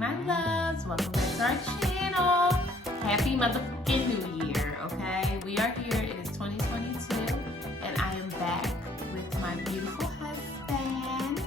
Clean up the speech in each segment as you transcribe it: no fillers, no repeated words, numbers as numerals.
my loves. Welcome back to our channel. Happy motherfucking New Year, okay? We are here. It is 2022, and I am back with my beautiful husband,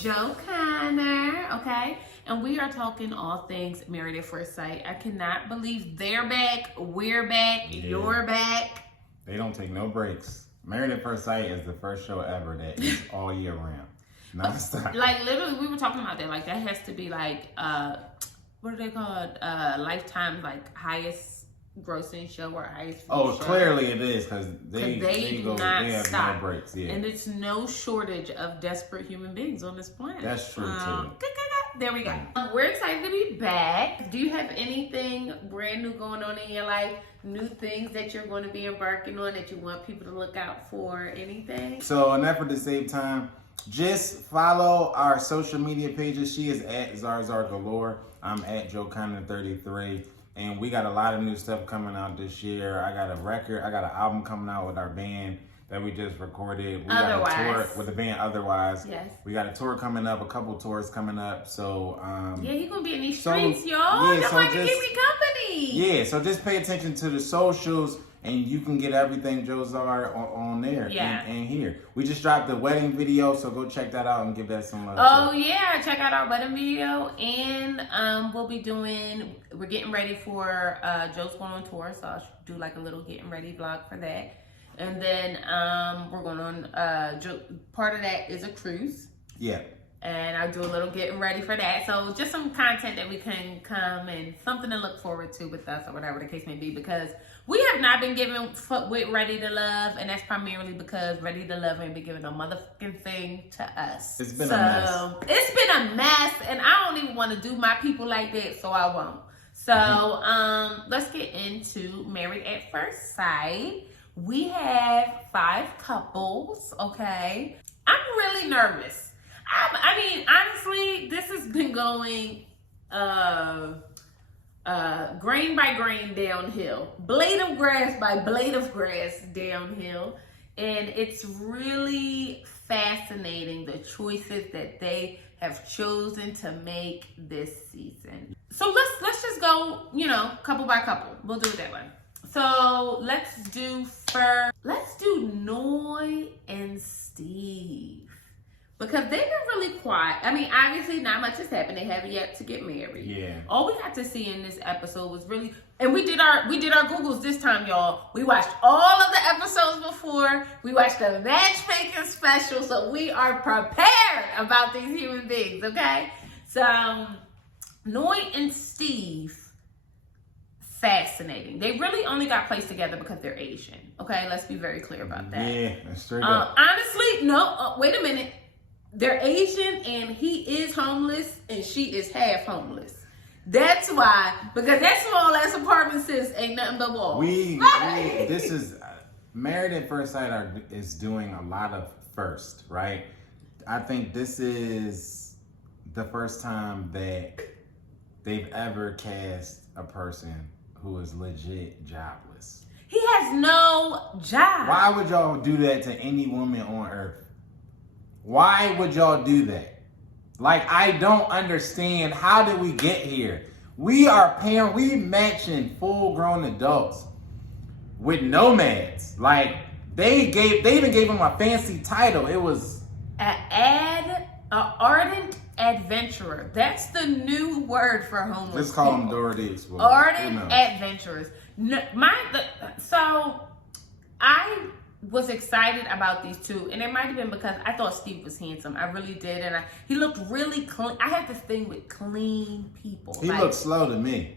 Joe Connor, okay? And we are talking all things Married at First Sight. I cannot believe they're back, we're back, you're back. They don't take no breaks. Married at First Sight is the first show ever that is all year round. Non-stop. Like, literally, we were talking about that. Like, that has to be like, what are they called? Lifetime, like, highest grossing show or highest show. Clearly it is, because they have no breaks. Yeah. And it's no shortage of desperate human beings on this planet. That's true, too. There we go. We're excited to be back. Do you have anything brand new going on in your life? New things that you're going to be embarking on that you want people to look out for? Anything? So, in effort to save time, just follow our social media pages. She is at Zar Galore. I'm at Joe Connor 33. And we got a lot of new stuff coming out this year. I got a record. I got an album coming out with our band that we just recorded. We got a tour with the band Otherwise. Yes. We got a tour coming up, a couple tours coming up. So yeah, you're gonna be in these streets, y'all. Yeah, so just keep me company. Yeah, so just pay attention to the socials and you can get everything Joe Zar on there. Yeah. And here. We just dropped the wedding video, so go check that out and give that some love. Oh yeah, check out our wedding video. And we're getting ready for Joe's going on tour, so I'll do like a little getting ready vlog for that. And then we're going on, part of that is a cruise. Yeah. And I'll do a little getting ready for that. So just some content that we can come and something to look forward to with us or whatever the case may be. Because we have not been giving fuck with Ready to Love. And that's primarily because Ready to Love ain't been giving a motherfucking thing to us. It's been a mess. It's been a mess. And I don't even want to do my people like that. So I won't. So let's get into Married at First Sight. We have 5 couples, okay? I'm really nervous. I mean, honestly, this has been going grain by grain downhill. Blade of grass by blade of grass downhill. And it's really fascinating the choices that they have chosen to make this season. So let's just go, couple by couple. We'll do it that way. So let's do Noi and Steve. Because they've been really quiet. I mean, obviously not much has happened. They haven't yet to get married. Yeah. All we got to see in this episode was really, and we did our Googles this time, y'all. We watched all of the episodes before. We watched the matchmaking special, so we are prepared about these human beings, okay? So Noi and Steve, fascinating. They really only got placed together because they're Asian. Okay, let's be very clear about that. Yeah, that's straight up. Honestly, no. Wait a minute. They're Asian, and he is homeless, and she is half homeless. That's why, because that small ass apartment sis ain't nothing but walls. This is Married at First Sight is doing a lot of first, right? I think this is the first time that they've ever cast a person who is legit jobless. He has no job. Why would y'all do that to any woman on earth? Why would y'all do that? Like, I don't understand. How did we get here? We matching full-grown adults with nomads. Like, they even gave him a fancy title. It was an ardent adventurer. That's the new word for homeless. Let's call him Dora the Explorer. Ardent adventurers. No, so I was excited about these two, and it might have been because I thought Steve was handsome. I really did, and he looked really clean. I have this thing with clean people. He looked slow to me.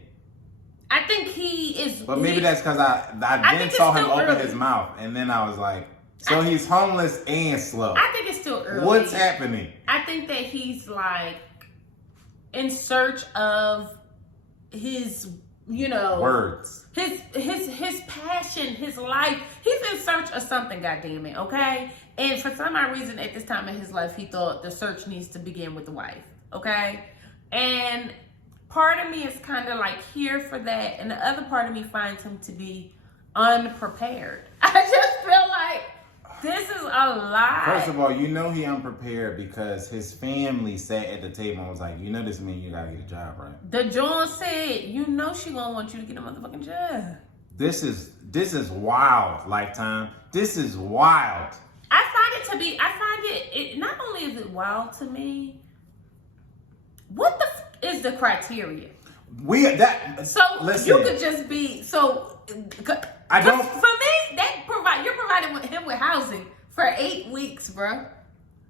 I think he is. But maybe that's because I then saw him open his mouth, and then I was like, so he's homeless and slow. I think it's still early. What's happening? I think that he's like in search of his, words. His passion, his life. He's in search of something, goddammit, okay? And for some odd reason at this time in his life, he thought the search needs to begin with the wife, okay? And part of me is kind of like here for that, and the other part of me finds him to be unprepared. I just feel like This is a lot. First of all, you know he unprepared because his family sat at the table and was like, you know this means you gotta get a job, right? The John said, you know she gonna want you to get a motherfucking job. This is wild, Lifetime. This is wild. I find it not only is it wild to me, what the is the criteria? Listen. You could just be I don't. For me, you're providing him with housing for 8 weeks, bro.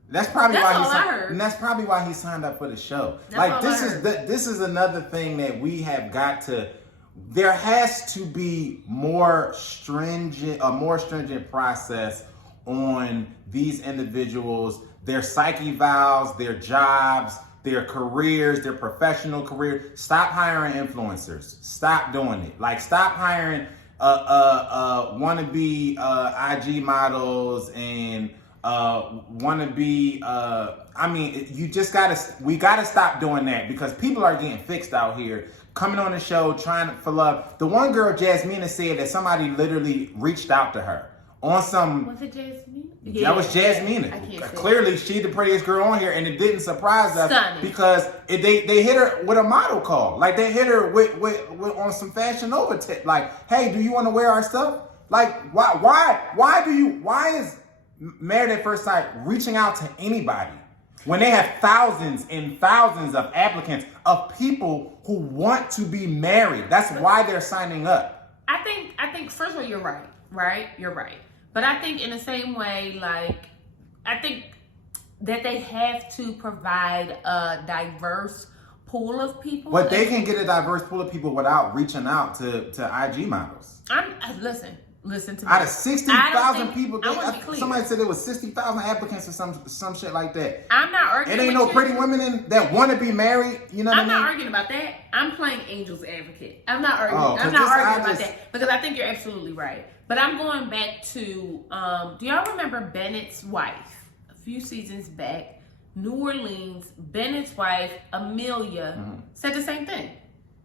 That's probably That's why all I heard. And that's probably why he signed up for the show. That's like all this I is heard. this is another thing that we have got to. There has to be a more stringent process on these individuals, their psyche vows, their jobs, their careers, their professional career. Stop hiring influencers. Stop doing it. Like, stop hiring wannabe IG models and wannabe. I mean, we gotta stop doing that because people are getting fixed out here. Coming on the show, trying for love. The one girl, Jasmina, said that somebody literally reached out to her on some. Was it Jasmine? That was Jasmina. I can't say Clearly, she the prettiest girl on here, and it didn't surprise us Stunning. because they hit her with a model call. Like, they hit her with on some Fashion Nova tip. Like, hey, do you want to wear our stuff? Like, why is Married at First Sight reaching out to anybody when they have thousands and thousands of applicants of people who want to be married? That's why they're signing up. I think first of all, you're right? You're right. But I think in the same way, like, I think that they have to provide a diverse pool of people. But they can get a diverse pool of people without reaching out to IG models. Listen to me. Out of 60,000 people, I want to be clear. somebody said there was 60,000 applicants or some shit like that. I'm not arguing. It ain't with no you. pretty women that want to be married. You know what I mean? I'm not arguing about that. I'm playing angel's advocate. I'm not arguing. Oh, I'm not arguing about that because I think you're absolutely right. But I'm going back to, do y'all remember Bennett's wife? A few seasons back, New Orleans, Bennett's wife, Amelia, said the same thing.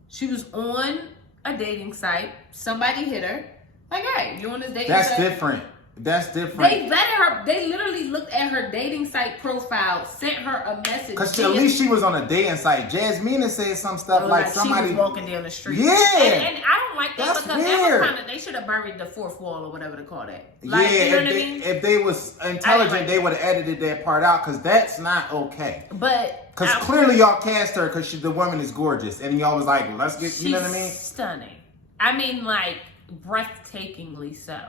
She was on a dating site. Somebody hit her. Like, hey, you on this dating site? That's different. They vetted her. They literally looked at her dating site profile, sent her a message. Because at least she was on a dating site. Jasmina said some stuff like somebody she was walking down the street. Yeah, and I don't like that that's because weird. that was kind of, they should have buried the fourth wall or whatever to call that. Like, yeah, you know what I mean? If they was intelligent, like they would have edited that part out because that's not okay. But because clearly y'all cast her because the woman is gorgeous, and y'all was like, let's get, you know what I mean? Stunning. I mean, like, breathtakingly so.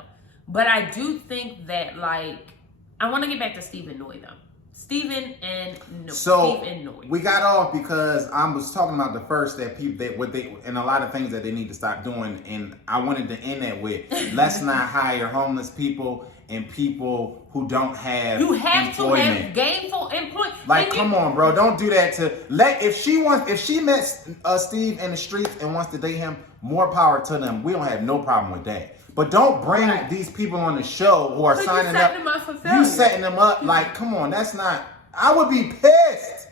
But I do think that, like, I want to get back to Steve and Noi, though. Steve and Noi. We got off because I was talking about the first that people and a lot of things that they need to stop doing, and I wanted to end that with let's not hire homeless people and people who don't have employment. To have gainful employment. Like, come on, bro, don't do that if she met Steve in the streets and wants to date him, more power to them. We don't have no problem with that. But don't bring these people on the show who are signing up. You setting them up like, come on, that's not. I would be pissed.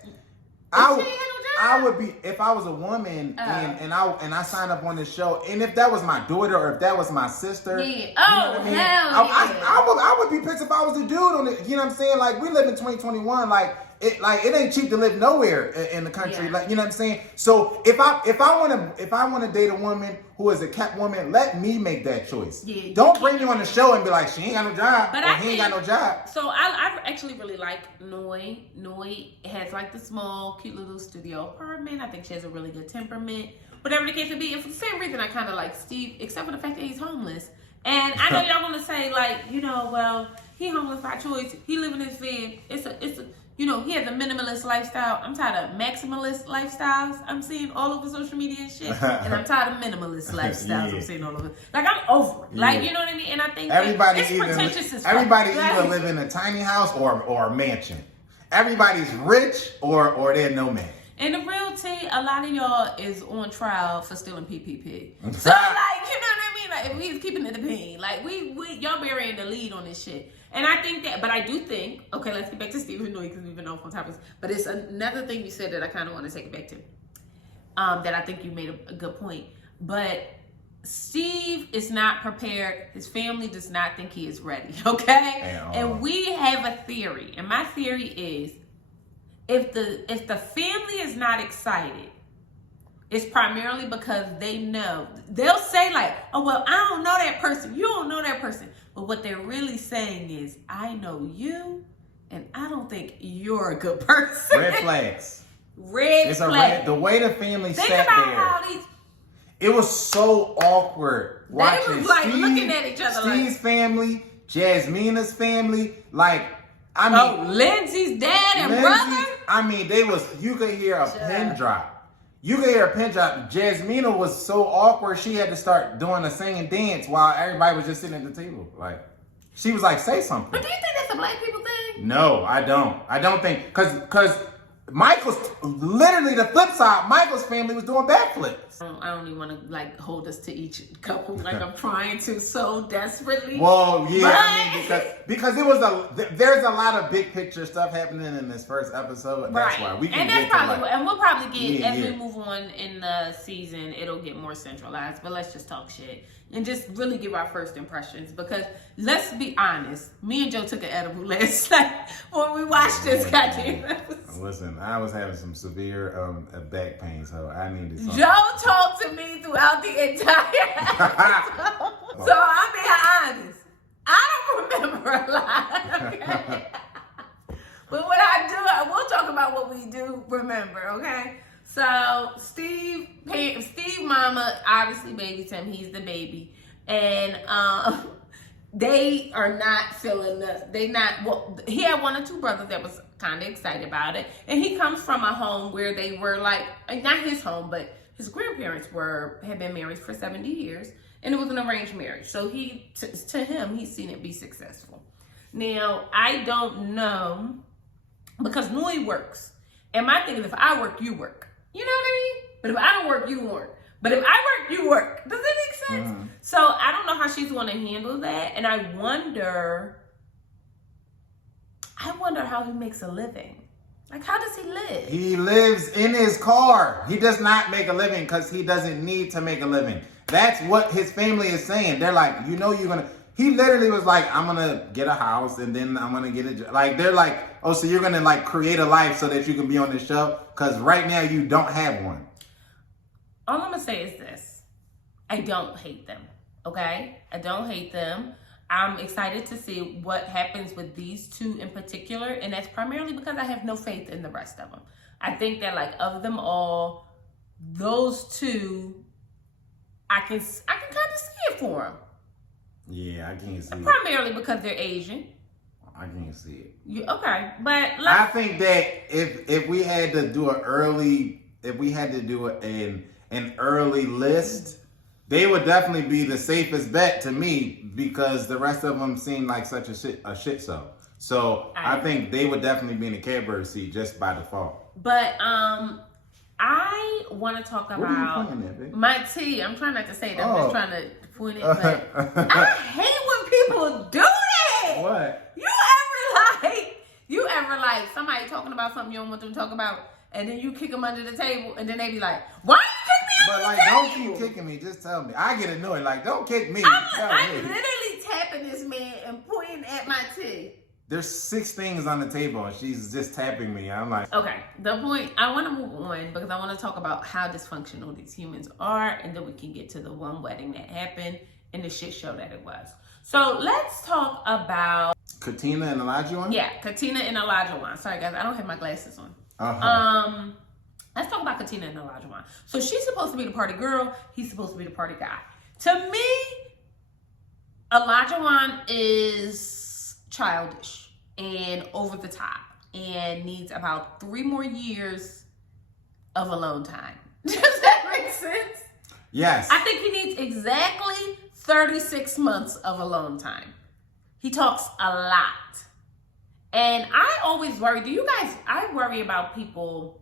I would be if I was a woman and I signed up on this show, and if that was my daughter or if that was my sister, yeah. You know what I mean? I would be pissed if I was the dude on it. You know what I'm saying? Like, we live in 2021. It ain't cheap to live nowhere in the country. Yeah. Like, you know what I'm saying? So if I want to date a woman who is a kept woman, let me make that choice. Yeah, don't bring me on the show and be like, she ain't got no job, he ain't got no job. So I actually really like Noi. Noi has like the small, cute little studio apartment. I think she has a really good temperament. Whatever the case may be. And for the same reason I kind of like Steve, except for the fact that he's homeless. And I know y'all want to say, like, you know, well, he homeless by choice. He live in his van. It's a you know, he has a minimalist lifestyle. I'm tired of maximalist lifestyles I'm seeing all over social media and shit. And I'm tired of minimalist lifestyles I'm seeing all over. Like, I'm over it. Like, you know what I mean? And I think it's pretentious as fuck. Everybody either live in a tiny house or a mansion. Everybody's rich or they're no man. And the real tea, a lot of y'all is on trial for stealing PPP. So, like, you know what I mean? Like, if we keeping it a bean, like, we y'all burying the lead on this shit. And I think that, but I do think, okay, let's get back to Steve and Noi because we've been off on topics. But it's another thing you said that I kind of want to take it back to. That I think you made a good point. But Steve is not prepared. His family does not think he is ready, okay? And we have a theory. And my theory is if the family is not excited, it's primarily because they know. They'll say like, oh, well, I don't know that person. You don't know that person. But what they're really saying is, I know you, and I don't think you're a good person. Red flags. Red flags. The way the family Think sat about there. how these... It was so awkward watching They was like looking at each other Steve's like... family, Jasmina's family, like, I mean... Oh, Lindsey's dad and Lindsey's, brother? I mean, you could hear a pin drop. You could hear a pin drop. Jasmina was so awkward, she had to start doing a singing dance while everybody was just sitting at the table. Like, she was like, say something. But do you think that's a black people thing? No, I don't. I don't think, because Michael's, literally the flip side, Michael's family was doing backflips. I don't even want to like hold us to each couple like I'm trying to so desperately. Well, yeah, but... I mean, because it was there's a lot of big picture stuff happening in this first episode. That's why we can and that's probably and we'll probably get as we move on in the season, it'll get more centralized. But let's just talk shit and just really give our first impressions, because let's be honest, me and Joe took an edible last night when we watched this goddamn episode. Listen, I was having some severe back pain, so I needed something. Joe talked to me throughout the entire episode. So I'll be honest, I don't remember a lot, okay? But what I do, we'll talk about what we do remember, okay? So Steve mama obviously babies him. He's the baby. And they are not feeling he had one or two brothers that was kind of excited about it. And he comes from a home where they were like, not his home, but his grandparents had been married for 70 years. And it was an arranged marriage. So to him, he's seen it be successful. Now, I don't know, because Noi works. And my thing is, if I work, you work. You know what I mean? But if I don't work, you work. But if I work, you work. Does that make sense? Mm-hmm. So I don't know how she's going to handle that. And I wonder how he makes a living. Like, how does he live? He lives in his car. He does not make a living because he doesn't need to make a living. That's what his family is saying. They're like, you're going to... He literally was like, I'm going to get a house and then I'm going to get a job. Like, they're like, oh, so you're going to like create a life so that you can be on this show? Because right now you don't have one. All I'm going to say is this. I don't hate them, okay? I don't hate them. I'm excited to see what happens with these two in particular. And that's primarily because I have no faith in the rest of them. I think that like of them all, those two, I can kind of see it for them. Yeah, I can't see it. Primarily because they're Asian. I can't see it. Okay, but I think that if we had to do an early list, they would definitely be the safest bet to me, because the rest of them seem like such a shit show. So I think they would definitely be in the catbird seat just by default. But I want to talk about what are you pointing at, babe? My tea. I'm trying not to say that. I'm just trying to point it. But I hate when people do that. What? You ever like somebody talking about something you don't want them to talk about, and then you kick them under the table, and then they be like, "Why you kick me under the table?" But don't keep kicking me. Just tell me. I get annoyed. Like, don't kick me. I'm literally tapping this man and pointing at my tea. There's 6 things on the table and she's just tapping me. I'm like... Okay, the point, I want to move on because I want to talk about how dysfunctional these humans are, and then we can get to the one wedding that happened and the shit show that it was. So let's talk about... Katina and Olajuwon? Yeah, Katina and Olajuwon. Sorry guys, I don't have my glasses on. Uh-huh. Let's talk about Katina and Olajuwon. So she's supposed to be the party girl. He's supposed to be the party guy. To me, Olajuwon is childish and over the top and needs about 3 more years of alone time. Does that make sense? Yes. I think he needs exactly 36 months of alone time. He talks a lot. And I always worry, I worry about people.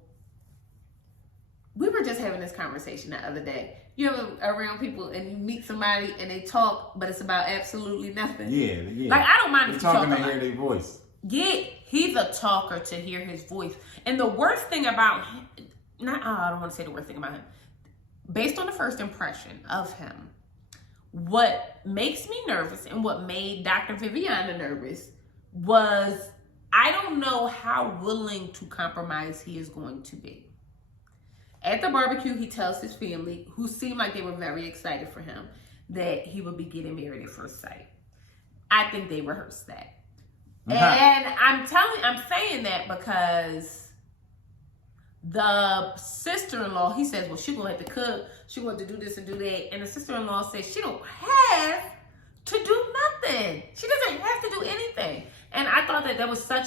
We were just having this conversation the other day. You ever around people and you meet somebody and they talk, but it's about absolutely nothing? Yeah. Like, I don't mind if you talk to hear their voice. Yeah, he's a talker to hear his voice. And the worst thing about him, I don't want to say the worst thing about him. Based on the first impression of him, What makes me nervous and what made Dr. Viviana nervous was I don't know how willing to compromise he is going to be. At the barbecue, he tells his family, who seemed like they were very excited for him, that he would be getting married at first sight. I think they rehearsed that. And I'm saying that because the sister-in-law, he says, well, she's going to have to cook. She going to do this and do that. And the sister-in-law says she don't have to do nothing. She doesn't have to do anything. And I thought that was such,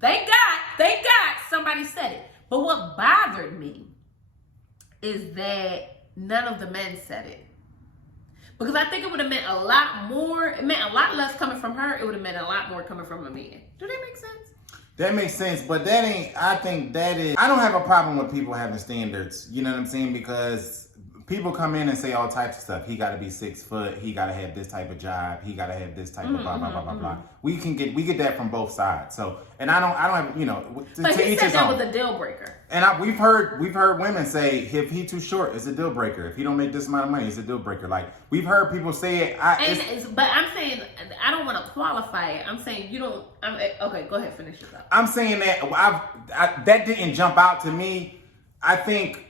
thank God somebody said it. But what bothered me is that none of the men said it. Because I think it would have meant a lot more. It meant a lot less coming from her. It would have meant a lot more coming from a man. Do that make sense? That makes sense, but that ain't, I think that is, I don't have a problem with people having standards, you know what I'm saying? Because people come in and say all types of stuff. He got to be 6 foot. He got to have this type of job. He got to have this type of blah, blah, blah, blah, blah. We get that from both sides. So, and I don't have, you know, but he said that was a deal breaker. And we've heard women say, if he too short, it's a deal breaker. If he don't make this amount of money, it's a deal breaker. Like, we've heard people say it. But I'm saying, I don't want to qualify it. I'm saying you don't, okay, go ahead, finish it up. I'm saying that that didn't jump out to me. I think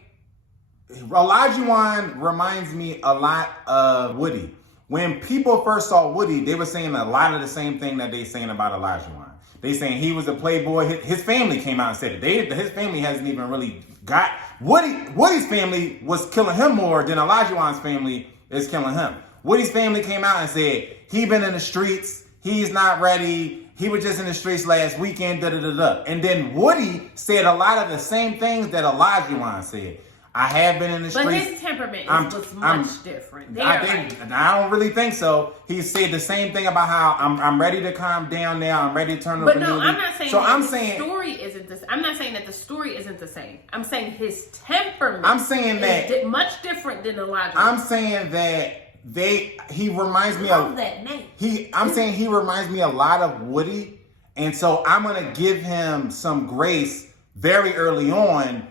Olajuwon reminds me a lot of Woody. When people first saw Woody, they were saying a lot of the same thing that they saying about Olajuwon. They saying he was a playboy. His family came out and said it. His family hasn't even really got Woody's family was killing him more than Olajuwon's family is killing him. Woody's family came out and said he been in the streets. He's not ready. He was just in the streets last weekend. Da da da da. And then Woody said a lot of the same things that Olajuwon said. I have been in the streets. But his temperament was much different. I don't really think so. He said the same thing about how I'm ready to calm down now. I'm ready to turn over. But no, I'm not saying the story isn't this. I'm not saying that the story isn't the same. I'm saying his temperament. I'm saying that much different than Elijah. I'm saying that he reminds me of that name. I'm saying he reminds me a lot of Woody, and so I'm gonna give him some grace very early on.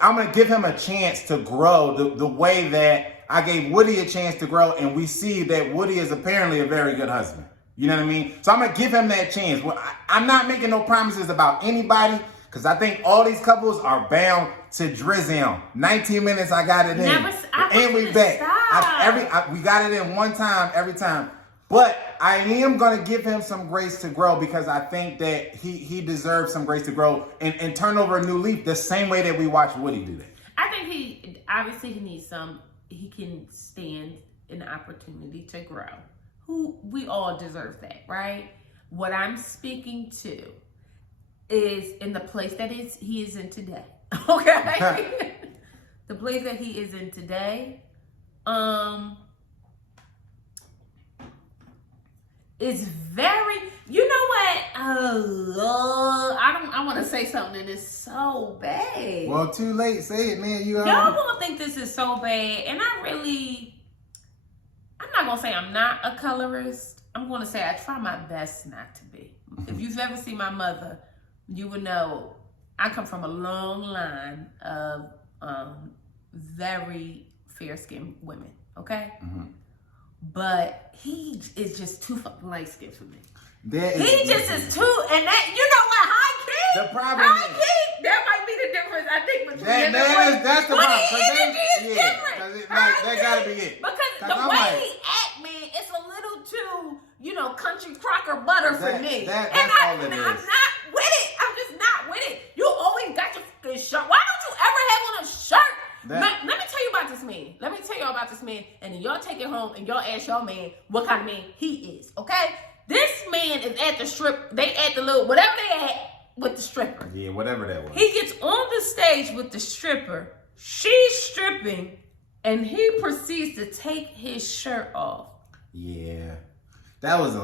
I'm going to give him a chance to grow the way that I gave Woody a chance to grow, and we see that Woody is apparently a very good husband. You know what I mean? So I'm going to give him that chance. Well, I'm not making no promises about anybody, because I think all these couples are bound to drizzle. 19 minutes, I got it in. And we back. We got it in one time, every time. But I am going to give him some grace to grow, because I think that he deserves some grace to grow and turn over a new leaf the same way that we watch Woody do that. I think he needs he can stand an opportunity to grow. We all deserve that, right? What I'm speaking to is in the place that he is in today. Okay? The place that he is in today, is very, you know what? I want to say something and it's so bad. Well, too late. Say it, man. Y'all gonna think this is so bad, and I'm not gonna say I'm not a colorist. I'm gonna say I try my best not to be. If you've ever seen my mother, you would know I come from a long line of very fair-skinned women. Okay. Mm-hmm. But he is just too fucking light skinned for me. He just is too, and that, you know what, high key? The problem is, that might be the difference, I think, between that's the problem. Energy is different. That gotta be it. Because the way he act, man, it's a little too, country crocker butter for me. That's all it is. I'm not with it. I'm just not with it. You always got your fucking shirt. Why don't you ever have on a shirt? Let me tell you about this man. Let me tell y'all about this man, and then y'all take it home and y'all ask y'all man what kind of man he is, okay? This man is at the strip. They at the little, whatever they at with the stripper. Yeah, whatever that was. He gets on the stage with the stripper. She's stripping, and he proceeds to take his shirt off. Yeah. That was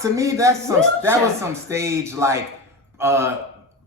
to me that was some stage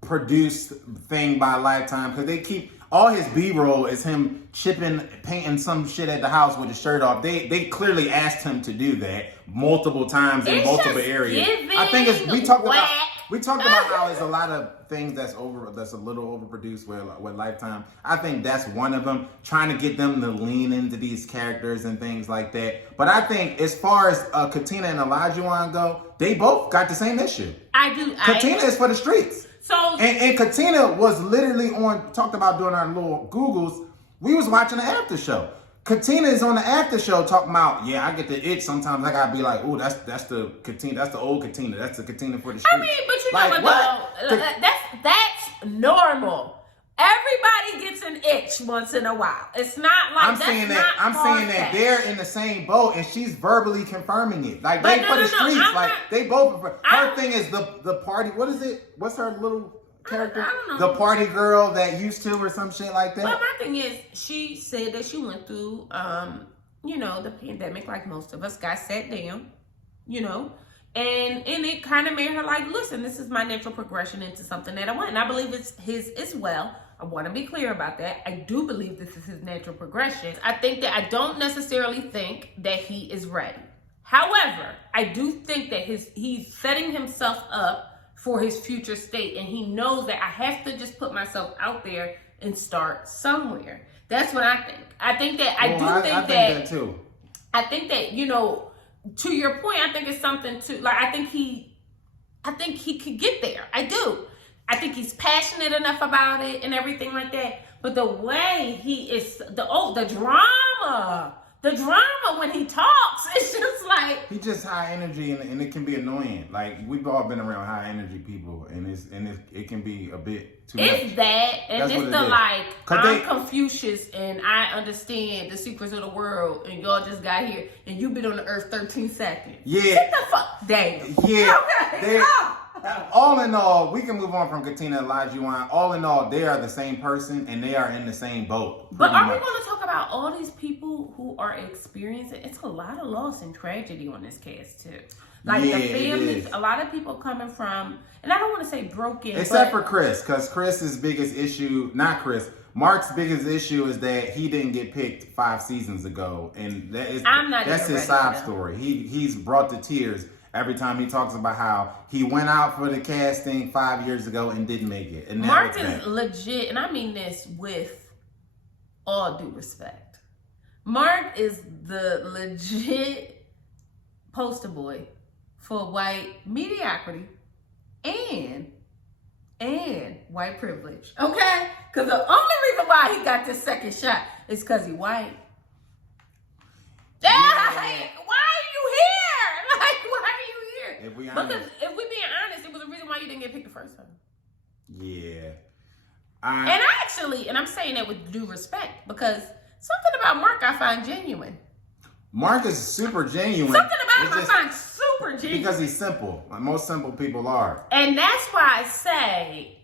produced thing by Lifetime, because they keep all his B-roll is him painting some shit at the house with his shirt off. They clearly asked him to do that multiple times in multiple areas. I think we talked about We talked about how there's a lot of things that's a little overproduced with Lifetime. I think that's one of them, trying to get them to lean into these characters and things like that. But I think as far as Katina and Olajuwon go, they both got the same issue. I do. Katina is for the streets. So and Katina was literally talked about doing our little Googles. We was watching the after show. Katina is on the after show talking about, yeah, I get the itch sometimes. I gotta be like, oh, that's the Katina, that's the old Katina, that's the Katina for the streets. I mean, but you know what though? That's normal. Everybody gets an itch once in a while. It's not like I'm saying that they're in the same boat, and she's verbally confirming it. Like they for the streets, they both. Her thing is the party. What is it? What's her little character? I don't know. The party girl that used to, or some shit like that. But my thing is, she said that she went through, the pandemic, like most of us, got sat down, and it kind of made her like, listen, this is my natural progression into something that I want, and I believe it's his as well. I want to be clear about that. I do believe this is his natural progression. I don't necessarily think that he is ready. However, I do think that he's setting himself up for his future state, and he knows that I have to just put myself out there and start somewhere. That's what I think. I think that I think that too. I think that, to your point, I think it's something to like. I think he could get there. I do. I think he's passionate enough about it and everything like that. But the way he is, the drama when he talks, it's just like he's just high energy, and it can be annoying. Like we've all been around high energy people, and it can be a bit too much. It's that, and that's it's the like I'm Confucius, and I understand the secrets of the world, and y'all just got here, and you've been on the earth 13 seconds. Yeah, get the fuck down. Yeah, okay. All in all, we can move on from Katina and Olajuwon. All in all, they are the same person, and they are in the same boat. But are we going to talk about all these people who are experiencing? It's a lot of loss and tragedy on this cast too. Like the families, a lot of people coming from, and I don't want to say broken, except for Chris, because Chris's biggest issue, Mark's biggest issue is that he didn't get picked 5 seasons ago, and that's his sob story. He's brought the tears every time he talks about how he went out for the casting 5 years ago and didn't make it. And Mark is legit, and I mean this with all due respect. Mark is the legit poster boy for white mediocrity and white privilege. Okay? Because the only reason why he got this second shot is because he white. Yeah. Why are you here? Like, why are you here? Because if we being honest, it was the reason why you didn't get picked the first time. Yeah. And I'm saying that with due respect, because something about Mark I find genuine. Mark is super genuine. Something about him I find super genuine. Because he's simple. Like most simple people are. And that's why I say,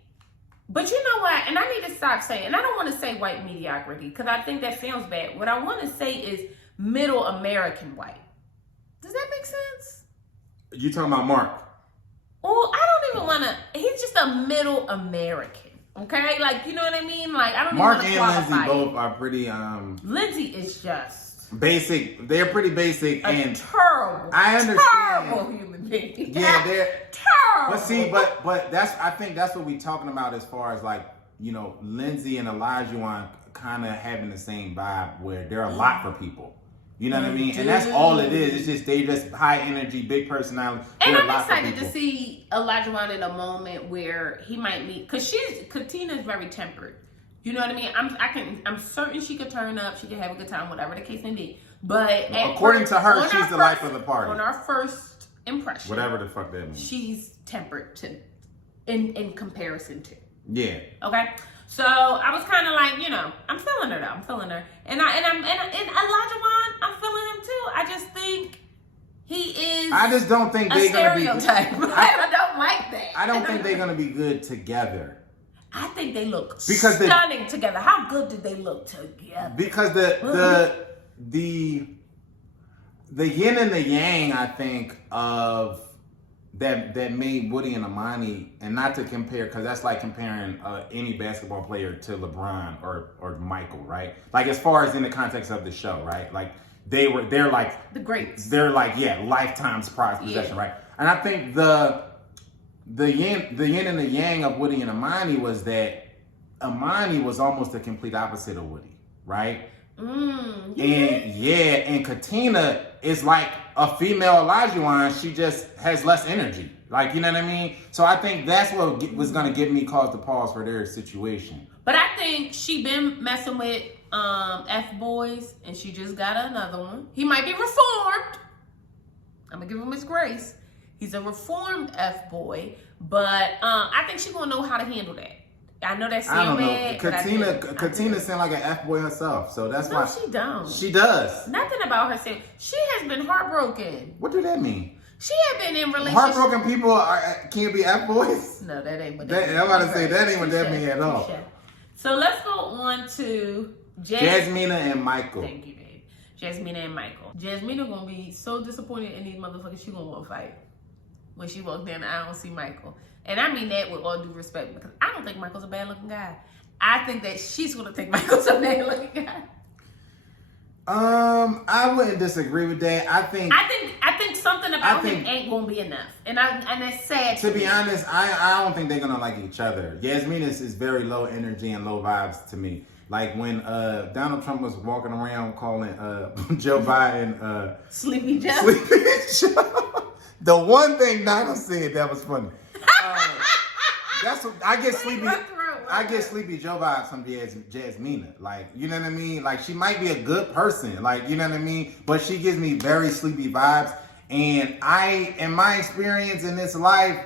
but you know what? And I need to stop saying, and I don't want to say white mediocrity, because I think that sounds bad. What I want to say is middle American white. Does that make sense? You talking about Mark? Oh, I don't even want to. He's just a middle American. Okay? Like, you know what I mean? Like, I don't Mark even want to and Lindsey both are pretty, Lindsey is just basic. They're pretty basic and terrible. I understand. Terrible human being. Yeah, they're terrible. But see, but I think that's what we talking about as far as like, Lindsey and Olajuwon kind of having the same vibe where they're a lot for people. You know what I mean? And that's all it is. It's just they just high energy, big personality. And I'm excited to see Olajuwon in a moment where he might meet, because Katina's very tempered. You know what I mean? I'm certain she could turn up, she could have a good time, whatever the case may be. But according to her, she's the life of the party. On our first impression, whatever the fuck that means, she's tempered in comparison to. Yeah. Okay. So I was kind of like, I'm feeling her though. I'm feeling her, and Olajuwon, I'm feeling him too. I just think he is. I just don't think they're gonna be. I don't like that. I don't think they're gonna be good together. I think they look stunning together. How good did they look together? Because the yin and the yang, I think, of that made Woody and Amani, and not to compare, because that's like comparing any basketball player to LeBron or Michael, right? Like as far as in the context of the show, right? Like they're like the greats. They're like lifetime's prized possession, right? And I think the the yin and the yang of Woody and Imani was that Imani was almost the complete opposite of Woody, right? And Katina is like a female Olajuwon. She just has less energy. Like, you know what I mean? So I think that's what was going to give me cause to pause for their situation. But I think she been messing with F-boys, and she just got another one. He might be reformed. I'm going to give him his grace. He's a reformed F-boy. But I think she's going to know how to handle that. I know that's I don't bad, know. Katina sound like an F-boy herself, so that's why. No, she don't. She does. Nothing about her saying. She has been heartbroken. What do that mean? She had been in relationships. Heartbroken people can't be F-boys? No, that ain't what that mean. I'm about to say, that ain't what that mean at all. So let's go on to Jasmina and Michael. Thank you, babe. Jasmina and Michael. Jasmina gonna be so disappointed in these motherfuckers. She gonna want to fight when she walked down the aisle and see Michael. And I mean that with all due respect, because I don't think Michael's a bad looking guy. I think that she's gonna think Michael's a bad looking guy. I wouldn't disagree with that. I think something about him ain't gonna be enough, and that's sad. To be honest, I don't think they're gonna like each other. Yasmin is very low energy and low vibes to me. Like when Donald Trump was walking around calling Joe Biden Sleepy Joe. Sleepy Joe. The one thing Donald said that was funny. That's what I get sleepy. I get Sleepy Joe vibes from Jasmina. Like, you know what I mean? Like, she might be a good person. Like, you know what I mean? But she gives me very sleepy vibes. And in my experience in this life,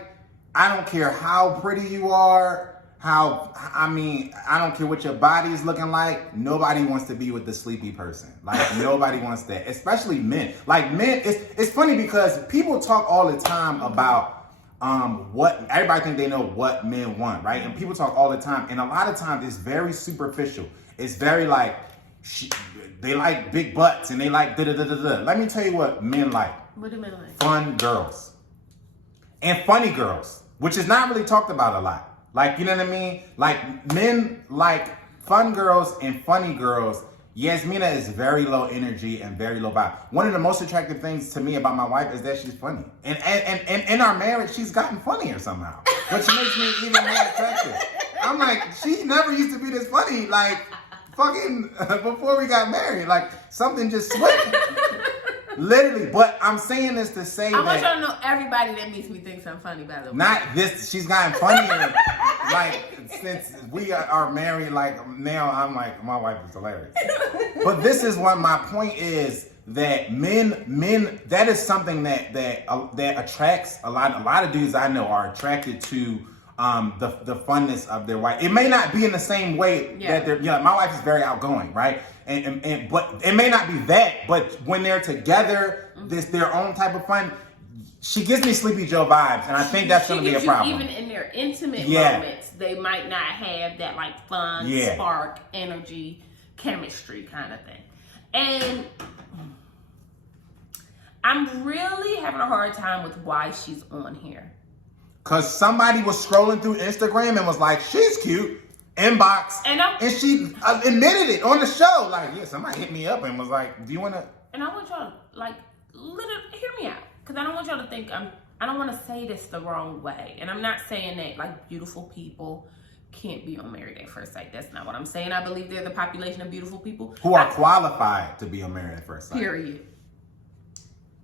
I don't care how pretty you are, I don't care what your body is looking like. Nobody wants to be with the sleepy person. Like, nobody wants that. Especially men. Like, men, it's funny because people talk all the time about what everybody think they know what men want, right? And people talk all the time, and a lot of times it's very superficial. It's very like they like big butts and they like da da da da da. Let me tell you what men like. What do men like? Fun girls and funny girls, which is not really talked about a lot. Like, you know what I mean? Like, men like fun girls and funny girls. Yasmina is very low energy and very low vibe. One of the most attractive things to me about my wife is that she's funny. And in our marriage, she's gotten funnier somehow, which makes me even more attractive. I'm like, she never used to be this funny, like, fucking before we got married. Like, something just switched. Literally. But I'm saying this to say I want y'all to know everybody that meets me thinks I'm funny, by the way. Not this. She's gotten funnier. Like, since we are married, like, now I'm like, my wife is hilarious. But this is what my point is, that men, that is something that attracts a lot of dudes I know are attracted to the funness of their wife. It may not be in the same way that they're, my wife is very outgoing, right? And but it may not be that, but when they're together, their own type of fun. She gives me Sleepy Joe vibes, and I think that's going to be a problem. Even in their intimate moments, they might not have that like fun, spark, energy, chemistry kind of thing. And I'm really having a hard time with why she's on here. Because somebody was scrolling through Instagram and was like, she's cute. Inbox. And she admitted it on the show. Like, yeah, somebody hit me up and was like, do you want to... And I want y'all to, like, hear me out. Because I don't want y'all to think I don't want to say this the wrong way. And I'm not saying that, like, beautiful people can't be on Married at First Sight. That's not what I'm saying. I believe they're the population of beautiful people. Who are qualified to be on Married at First Sight.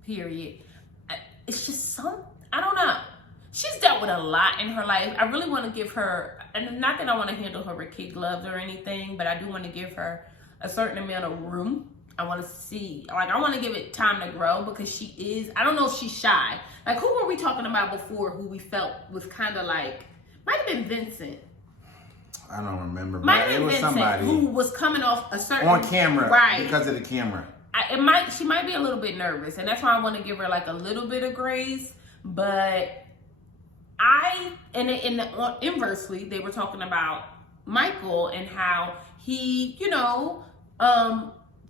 Period. It's just I don't know. She's dealt with a lot in her life. I really want to give her, and not that I want to handle her with kid gloves or anything, but I do want to give her a certain amount of room. I want to see, like, I want to give it time to grow, because she is, I don't know if she's shy. Like, who were we talking about before who we felt was kind of like, might have been Vincent. I don't remember, but it was Vincent, somebody who was coming off a certain, on camera, right? Because of the camera. She might be a little bit nervous, and that's why I want to give her like a little bit of grace. But inversely, they were talking about Michael and how he,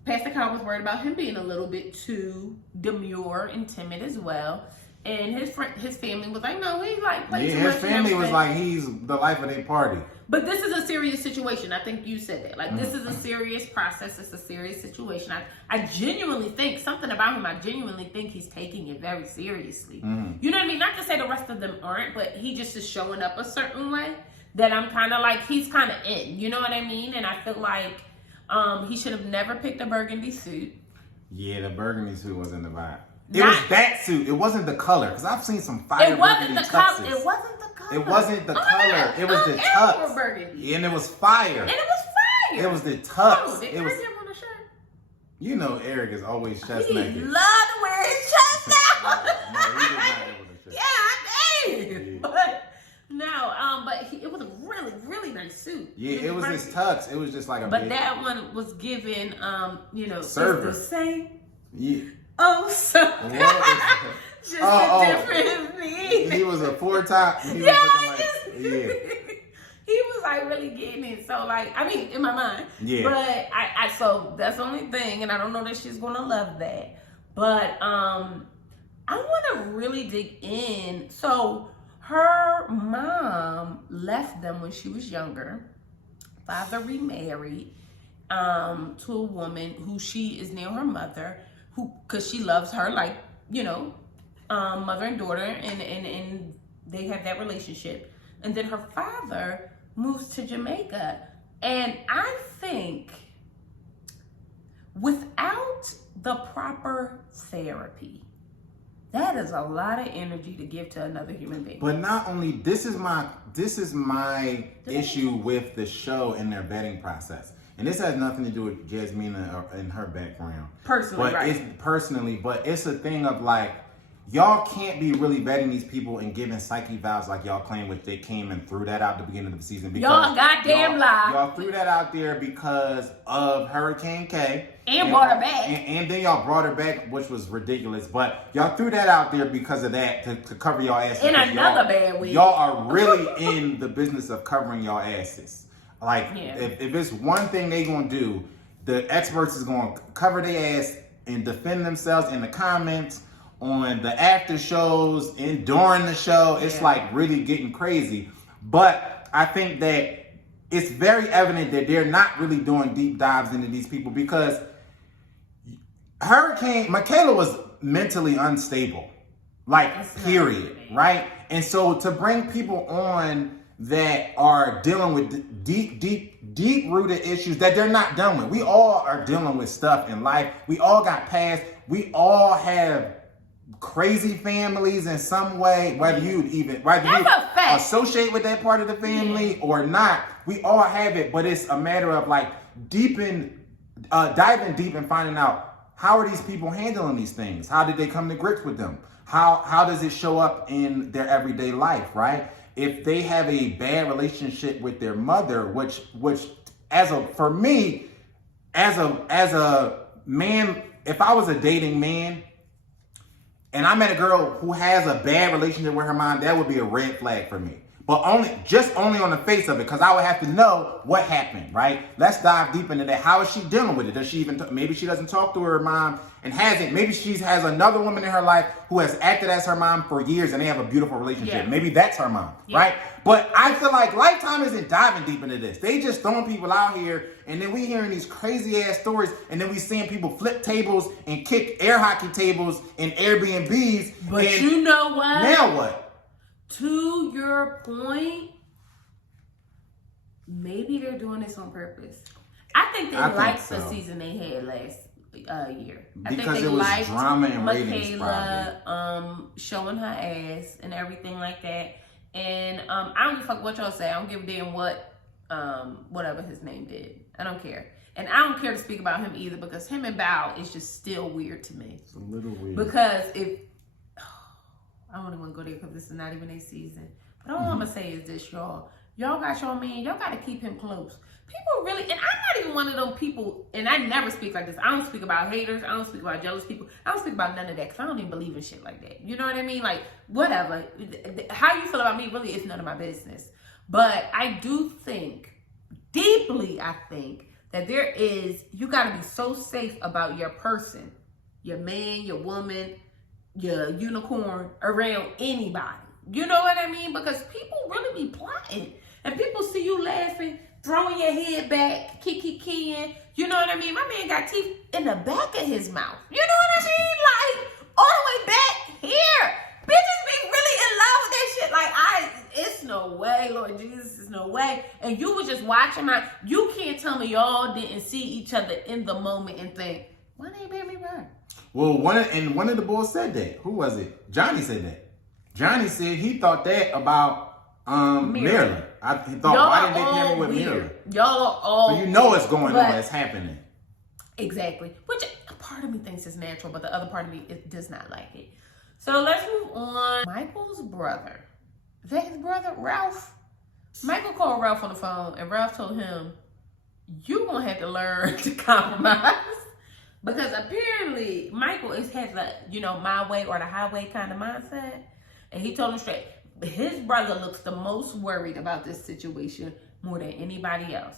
Pastor Kyle was worried about him being a little bit too demure and timid as well. And his family was like, no, he's like, his family was like, he's the life of their party. But this is a serious situation. I think you said that. Like, this is a serious process. It's a serious situation. I genuinely think something about him. I genuinely think he's taking it very seriously. You know what I mean? Not to say the rest of them aren't, but he just is showing up a certain way that I'm kind of like, he's kind of in. You know what I mean? And I feel like he should have never picked a burgundy suit. Yeah, the burgundy suit wasn't the vibe. It was that suit. It wasn't the color. Because I've seen some fire burgundy tuxes. It wasn't the color. It wasn't the color. It was the tux. Burgundy. And it was fire. And it was fire. It was the tux. Oh, did Eric have on a shirt? You know Eric is always chest naked. He loved to wear his chest out. No, he did not have on a shirt. Yeah, I did. Yeah. But it was a really, really nice suit. Yeah, it was his tux. It was just like a But that one was given, server. It's the same. Yeah. Oh, so just a different meaning. He was a 4-top. He was like really getting it. So like, I mean, in my mind. Yeah. But I so that's the only thing, and I don't know that she's gonna love that. But I want to really dig in. So her mom left them when she was younger. Father remarried to a woman who she is now her mother. Because she loves her, like, mother and daughter, and they have that relationship. And then her father moves to Jamaica. And I think without the proper therapy, that is a lot of energy to give to another human being. But not only, this is my issue with the show and their vetting process. And this has nothing to do with Jasmina and her background. Personally, but it's a thing of like, y'all can't be really vetting these people and giving psyche vows like y'all claim, which they came and threw that out at the beginning of the season. Y'all goddamn lie. Y'all threw that out there because of Hurricane K. And brought her back. And then y'all brought her back, which was ridiculous. But y'all threw that out there because of that, to cover y'all asses. In another bad week. Y'all are really in the business of covering y'all asses. Like, if it's one thing they gonna do, the experts is gonna cover their ass and defend themselves in the comments, on the after shows, and during the show. It's like really getting crazy. But I think that it's very evident that they're not really doing deep dives into these people, because Michaela was mentally unstable. Like, period, right? And so to bring people on that are dealing with deep-rooted issues that they're not done with. We all are dealing with stuff in life. We all got past. We all have crazy families in some way, whether you associate with that part of the family or not. We all have it, but it's a matter of like diving deep and finding out, how are these people handling these things? How did they come to grips with them? How does it show up in their everyday life, right? If they have a bad relationship with their mother, which for me, as a man, if I was a dating man and I met a girl who has a bad relationship with her mom, that would be a red flag for me. But only on the face of it, because I would have to know what happened, right? Let's dive deep into that. How is she dealing with it? Does she even, maybe she doesn't talk to her mom and hasn't. Maybe she has another woman in her life who has acted as her mom for years and they have a beautiful relationship. Yeah. Maybe that's her mom, right? But I feel like Lifetime isn't diving deep into this. They just throwing people out here, and then we hearing these crazy ass stories, and then we seeing people flip tables and kick air hockey tables in Airbnbs. But you know what? Now what? To your point, maybe they're doing this on purpose. I think they liked the season they had last year. I think they liked drama and ratings, Michaela showing her ass and everything like that. And I don't give a fuck what y'all say. I don't give a damn what whatever his name did. I don't care. And I don't care to speak about him either, because him and Bao is just still weird to me. It's a little weird. Because I don't even want to go there because this is not even a season. But all I'm going to say is this, y'all. Y'all got your man. Y'all got to keep him close. People really, and I'm not even one of them people, and I never speak like this. I don't speak about haters. I don't speak about jealous people. I don't speak about none of that, because I don't even believe in shit like that. You know what I mean? Like, whatever. How you feel about me really is none of my business. But I do think, deeply I think, that you got to be so safe about your person, your man, your woman, your unicorn, around anybody. You know what I mean? Because people really be plotting. and people see you laughing, throwing your head back, kicking. You know what I mean? My man got teeth in the back of his mouth. You know what I mean? Like, all the way back here. Bitches be really in love with that shit. Like, it's no way, Lord Jesus, it's no way. And you was just watching you can't tell me y'all didn't see each other in the moment and think, why they pay me back? Well, one of the boys said that. Who was it? Johnny said that. Johnny said he thought that about Maryland. He thought, why didn't they pair me with Maryland? Y'all are all so you know what's going on, it's happening. Exactly. Which a part of me thinks is natural, but the other part of me does not like it. So let's move on. Michael's brother. Is that his brother, Ralph? Michael called Ralph on the phone, and Ralph told him, you're going to have to learn to compromise. Because apparently, Michael has the, my way or the highway kind of mindset. And he told him straight, his brother looks the most worried about this situation more than anybody else.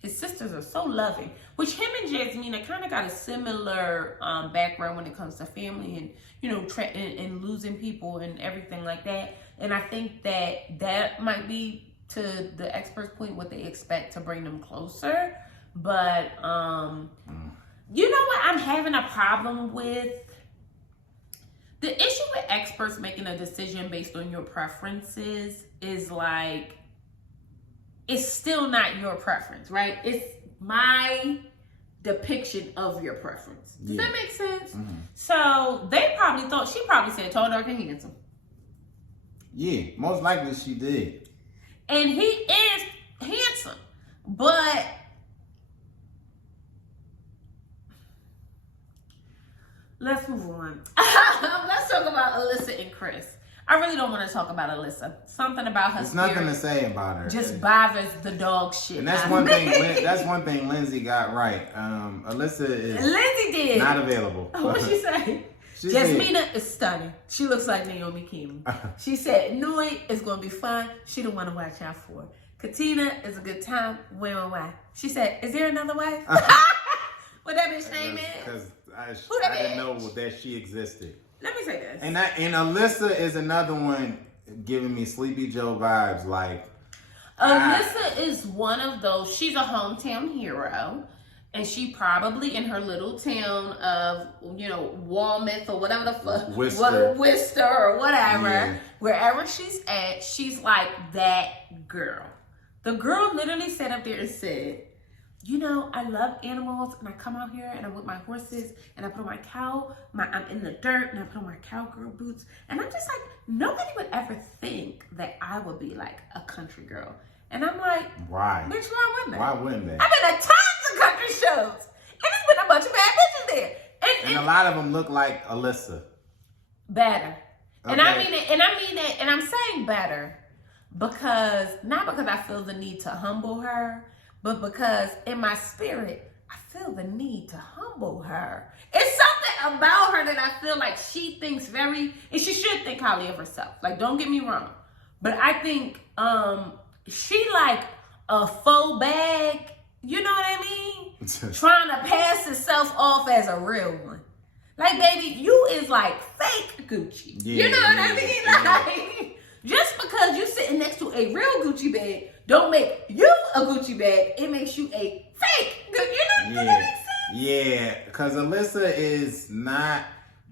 His sisters are so loving, which him and Jasmina kind of got a similar background when it comes to family and, and losing people and everything like that. And I think that might be, to the expert's point, what they expect to bring them closer. But, you know what I'm having a problem with? The issue with experts making a decision based on your preferences is like, it's still not your preference, right? It's my depiction of your preference. Does that make sense? Mm-hmm. So they probably thought, she probably said tall, dark, and handsome. Yeah, most likely she did. And he is handsome, but let's move on. Let's talk about Alyssa and Chris. I really don't want to talk about Alyssa. Something about her There's spirit nothing to say about her. just bothers the dog shit. And that's one thing. That's one thing Lindsey got right. Alyssa is Lindsey did not available. What'd she say? Jasmina is stunning. She looks like Naomi King. She said Noi is gonna be fun. She don't want to watch out for. Katina is a good time. Why? She said, "Is there another wife?" What that bitch name is? Because I didn't know that she existed. Let me say this. And Alyssa is another one giving me Sleepy Joe vibes. Like, Alyssa is one of those. She's a hometown hero, and she probably in her little town of Walmouth or whatever the fuck, Worcester or whatever, wherever she's at, she's like that girl. The girl literally sat up there and said, I love animals, and I come out here and I'm with my horses and I put on my I'm in the dirt and I put on my cowgirl boots. And I'm just like, nobody would ever think that I would be like a country girl. And I'm like, why? Bitch, why wouldn't they? Why wouldn't they? I've been at tons of country shows, and there's been a bunch of bad bitches there. And a lot of them look like Alyssa. Better. Okay. And I mean it, and I'm saying better not because I feel the need to humble her, but because in my spirit, I feel the need to humble her. It's something about her that I feel like she thinks and she should think highly of herself. Like, don't get me wrong. But I think she like a faux bag, you know what I mean? Trying to pass herself off as a real one. Like, baby, you is like fake Gucci. Yeah, you know what I mean? Like, just because you sitting next to a real Gucci bag don't make you a Gucci bag. It makes you a fake. You know what that makes sense? Yeah, because Alyssa is not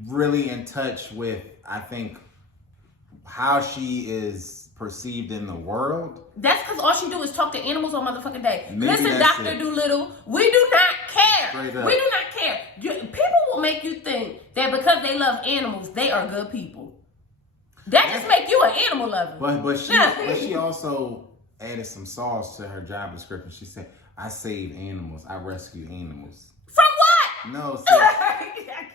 really in touch with, I think, how she is perceived in the world. That's because all she do is talk to animals all motherfucking day. Maybe listen, Dr. Doolittle, we do not care. We do not care. People will make you think that because they love animals, they are good people. That just make you an animal lover. But she also added some sauce to her job description. She said, I save animals. I rescue animals. From what? No,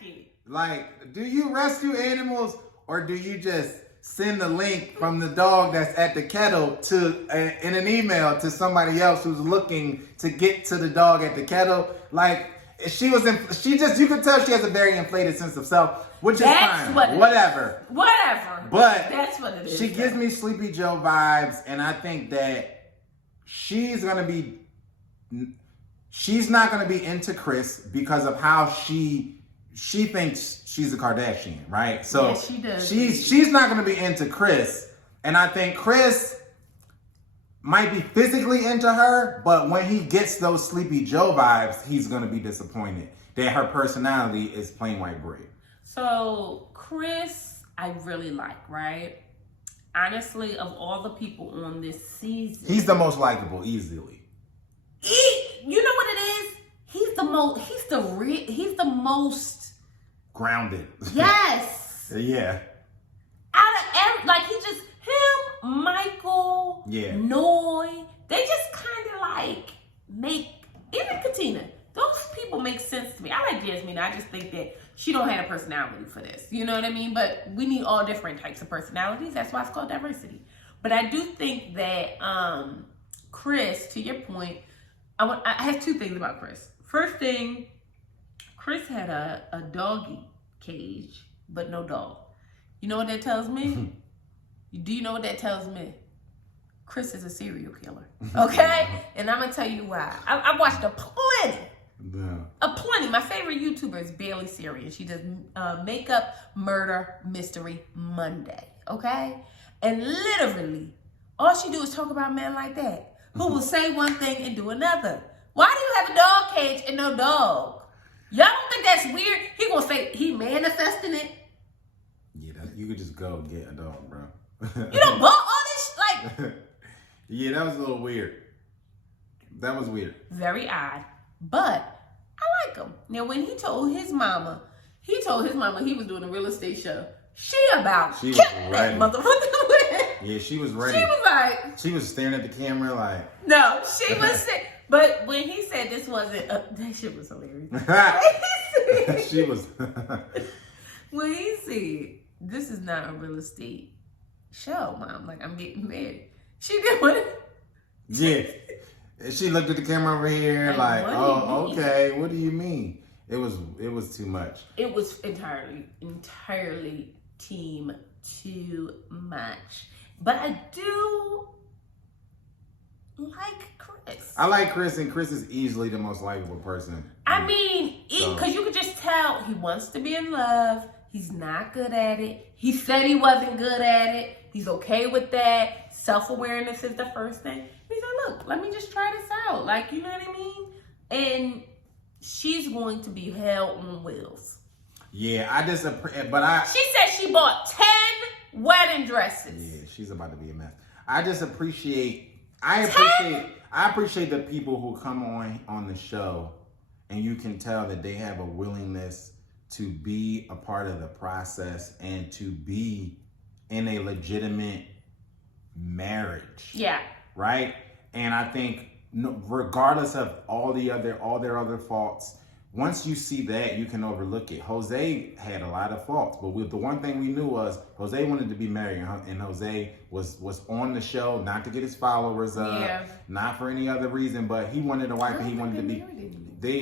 see, like, do you rescue animals or do you just send the link from the dog that's at the kettle in an email to somebody else who's looking to get to the dog at the kettle? Like, you could tell she has a very inflated sense of self, which is fine. Whatever. But that's what it is. She gives me Sleepy Joe vibes, and I think that she's not going to be into Chris because of how she thinks she's a Kardashian, right? So yes, she does. She's not going to be into Chris, and I think Chris might be physically into her, but when he gets those Sleepy Joe vibes, he's gonna be disappointed that her personality is plain white bread. So Chris, I really like, right? Honestly, of all the people on this season, he's the most likable, easily. You know what it is? He's the most Grounded. Yes. Yeah. Out of like he just him, Michael, Yeah. Noi, they just kind of like make, even Katina. Those people make sense to me. I like Jasmina. I just think that she don't have a personality for this. You know what I mean? But we need all different types of personalities. That's why it's called diversity. But I do think that Chris, to your point, I have two things about Chris. First thing, Chris had a doggy cage, but no dog. You know what that tells me? Do you know what that tells me? Chris is a serial killer. Okay? And I'm going to tell you why. I watched a plenty. My favorite YouTuber is Bailey Serious. She does Makeup Murder Mystery Monday. Okay? And literally, all she do is talk about men like that, who will say one thing and do another. Why do you have a dog cage and no dog? Y'all don't think that's weird? He gonna say he manifesting it? Yeah, you could just go get a dog, bro. You don't bought all this like. Yeah, that was a little weird. That was weird. Very odd, but I like him. Now, when he told his mama he was doing a real estate show. She was ready. That motherfucker with. Yeah, she was ready. She was like. She was staring at the camera like. No, she was. But when he said this wasn't, that shit was hilarious. She was. When he said, this is not a real estate show, Mom. Like, I'm getting married. She did what? Yeah. She looked at the camera over here like, oh, okay. What do you mean? It was too much. It was entirely team too much. But I do like Chris. I like Chris, and Chris is easily the most likable person. I mean, because you could just tell he wants to be in love. He's not good at it. He said he wasn't good at it. He's okay with that. Self-awareness is the first thing. He said, look, let me just try this out. Like, you know what I mean? And she's going to be hell on wheels. Yeah, She said she bought 10 wedding dresses. Yeah, she's about to be a mess. I appreciate the people who come on the show, and you can tell that they have a willingness to be a part of the process and to be in a legitimate marriage. Yeah. Right? And I think regardless of all their other faults, once you see that, you can overlook it. Jose had a lot of faults, but the one thing we knew was Jose wanted to be married, and Jose was on the show not to get his followers up, not for any other reason, but he wanted a wife and he wanted to be.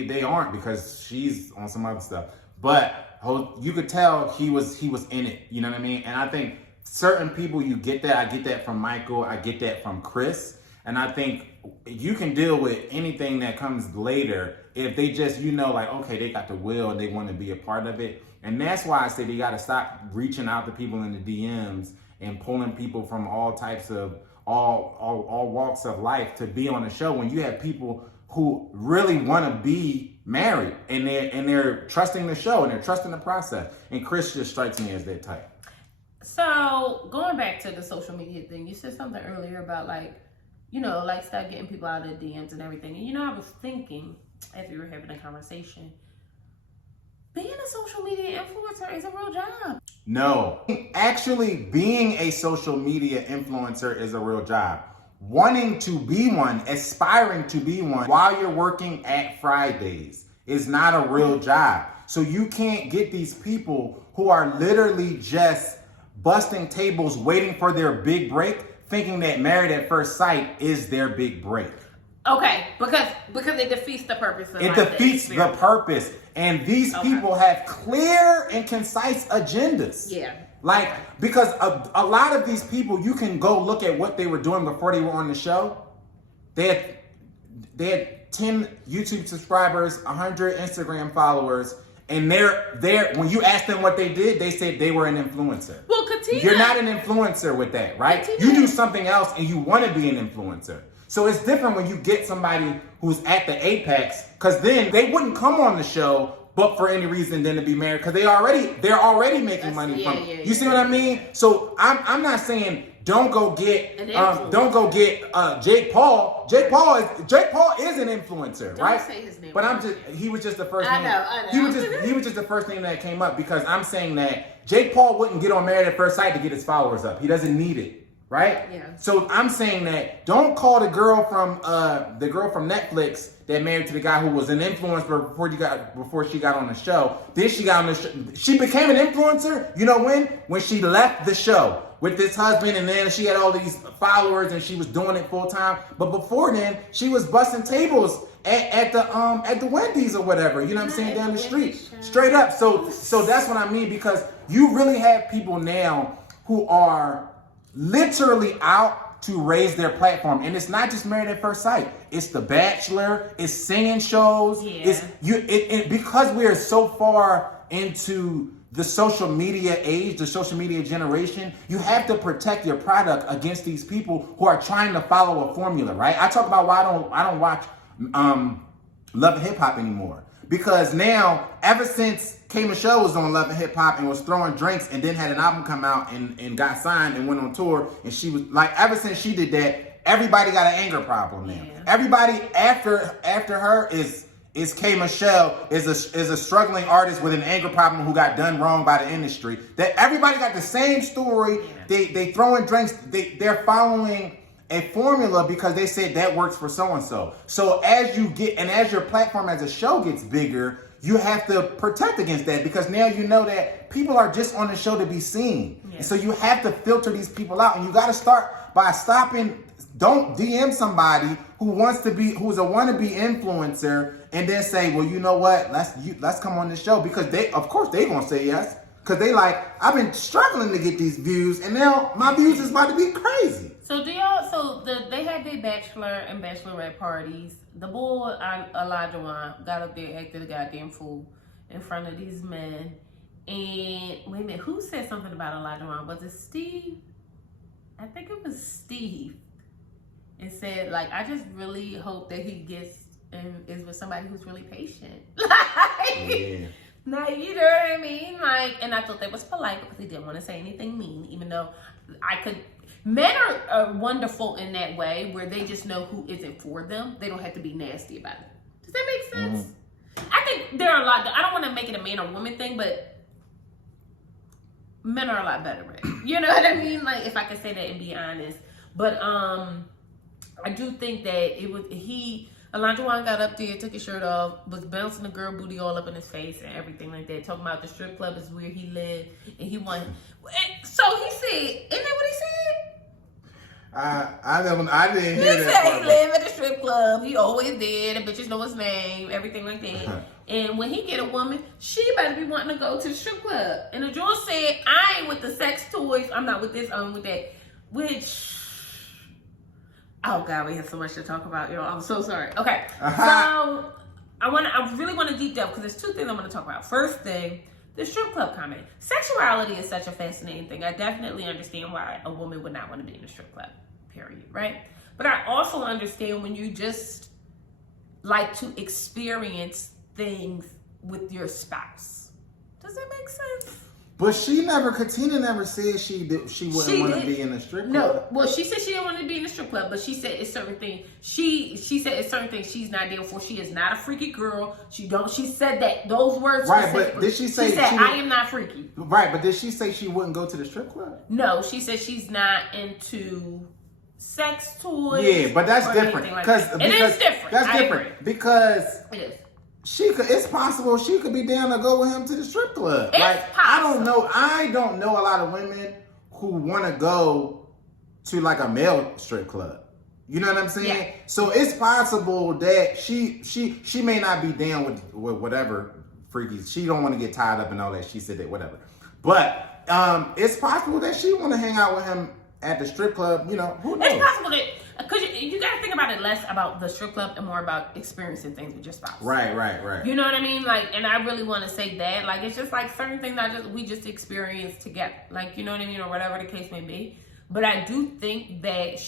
They aren't, because she's on some other stuff. But you could tell he was in it. You know what I mean? And I think certain people, you get that. I get that from Michael. I get that from Chris. And I think you can deal with anything that comes later if they just, like, okay, they got the will and they want to be a part of it. And that's why I say they got to stop reaching out to people in the DMs and pulling people from all types of, all walks of life to be on the show, when you have people who really want to be married and they're trusting the show and they're trusting the process. And Chris just strikes me as that type. So going back to the social media thing, you said something earlier about start getting people out of the DMs and everything. And I was thinking, as we were having a conversation, being a social media influencer is a real job. No, actually being a social media influencer is a real job. Wanting to be one, aspiring to be one while you're working at Fridays is not a real job. So you can't get these people who are literally just busting tables waiting for their big break, thinking that Married at First Sight is their big break. Okay, because it defeats the purpose of it. Defeats the purpose. And these people have clear and concise agendas. Yeah. Like, because a lot of these people, you can go look at what they were doing before they were on the show. They had 10 YouTube subscribers, 100 Instagram followers, and they're when you ask them what they did, they said they were an influencer. Well, Katina. You're not an influencer with that, right? Katina. You do something else and you want to be an influencer. So it's different when you get somebody who's at the apex, because then they wouldn't come on the show but for any reason than to be married, because they're already making money from it. You see what I mean? So I'm not saying don't go get Jake Paul. Jake Paul is an influencer, right? Don't say his name. But he was just the first name. I know. He was just the first name that came up, because I'm saying that Jake Paul wouldn't get on Married at First Sight to get his followers up. He doesn't need it. Right? Yeah. So I'm saying that don't call the girl from Netflix that married to the guy who was an influencer before she got on the show. Then she got on the show. She became an influencer. You know when? When she left the show with this husband, and then she had all these followers and she was doing it full time. But before then, she was busting tables at the Wendy's or whatever. You know what I'm saying? Down the street, straight up. So that's what I mean, because you really have people now who are literally out to raise their platform, and it's not just Married at First Sight. It's The Bachelor. It's singing shows. Yeah. It's because we are so far into the social media age, the social media generation. You have to protect your product against these people who are trying to follow a formula, right? I talk about why I don't watch Love and Hip Hop anymore, because now ever since K Michelle was on Love and Hip Hop and was throwing drinks and then had an album come out and got signed and went on tour, and she was like, ever since she did that, everybody got an anger problem now. Yeah. Everybody after her is K Michelle, is a struggling artist with an anger problem who got done wrong by the industry. That everybody got the same story. Yeah. They throwing drinks. They're following a formula because they said that works for so and so. So as your platform as a show gets bigger, you have to protect against that, because now you know that people are just on the show to be seen. Yeah. And so you have to filter these people out, and you got to start by stopping. Don't DM somebody who's a wannabe influencer and then say, well, you know what, let's come on this show, because they gonna say yes, because they like, I've been struggling to get these views, and now my views is about to be crazy. So they had their bachelor and bachelorette parties. The boy Olajuwon got up there, acted a goddamn fool in front of these men. And wait a minute, who said something about Olajuwon? Was it Steve? I think it was Steve. And said, like, I just really hope that he gets and is with somebody who's really patient. Yeah. Now, you know what I mean? Like, and I thought that was polite because he didn't want to say anything mean, even though men are wonderful in that way, where they just know who isn't for them. They don't have to be nasty about it. Does that make sense? Mm-hmm. I think there are a lot, I don't want to make it a man or woman thing, but men are a lot better at it. You know what I mean? Like, if I could say that and be honest. But I do think that Olajuwon got up there, took his shirt off, was bouncing the girl booty all up in his face and everything like that, talking about the strip club is where he lived and he won. So he said, isn't that what he said? I didn't hear that. He said he lived at the strip club. He always did. The bitches know his name, everything like that. And when he get a woman, she better be wanting to go to the strip club. And the Joel said, I ain't with the sex toys. I'm not with this. I'm with that. Which, oh God, we have so much to talk about, y'all. I'm so sorry. Okay, so I really want to deep dive, because there's two things I want to talk about. First thing, the strip club comment. Sexuality is such a fascinating thing. I definitely understand why a woman would not want to be in a strip club, period, right? But I also understand when you just like to experience things with your spouse. Does that make sense? But Katina never said she wouldn't want to be in a strip club. No, well, she said she didn't want to be in a strip club, but she said it's certain things. She said it's certain things she's not down for. She is not a freaky girl. She said that those words. Right, but did she say? She said I am not freaky. Right, but did she say she wouldn't go to the strip club? No, she said she's not into sex toys. Yeah, but that's different. Because it is different. That's different because it is. It's possible she could be down to go with him to the strip club. It's possible. I don't know a lot of women who want to go to like a male strip club. You know what I'm saying? Yeah. So it's possible that she may not be down with whatever freakies. She don't want to get tied up and all that. She said that, whatever. But it's possible that she want to hang out with him at the strip club. You know, who knows? It's possible that because you got to think about it less about the strip club and more about experiencing things with your spouse. Right. You know what I mean? Like, and I really want to say that. Like, it's just like certain things we just experience together. Like, you know what I mean? Or whatever the case may be. But I do think that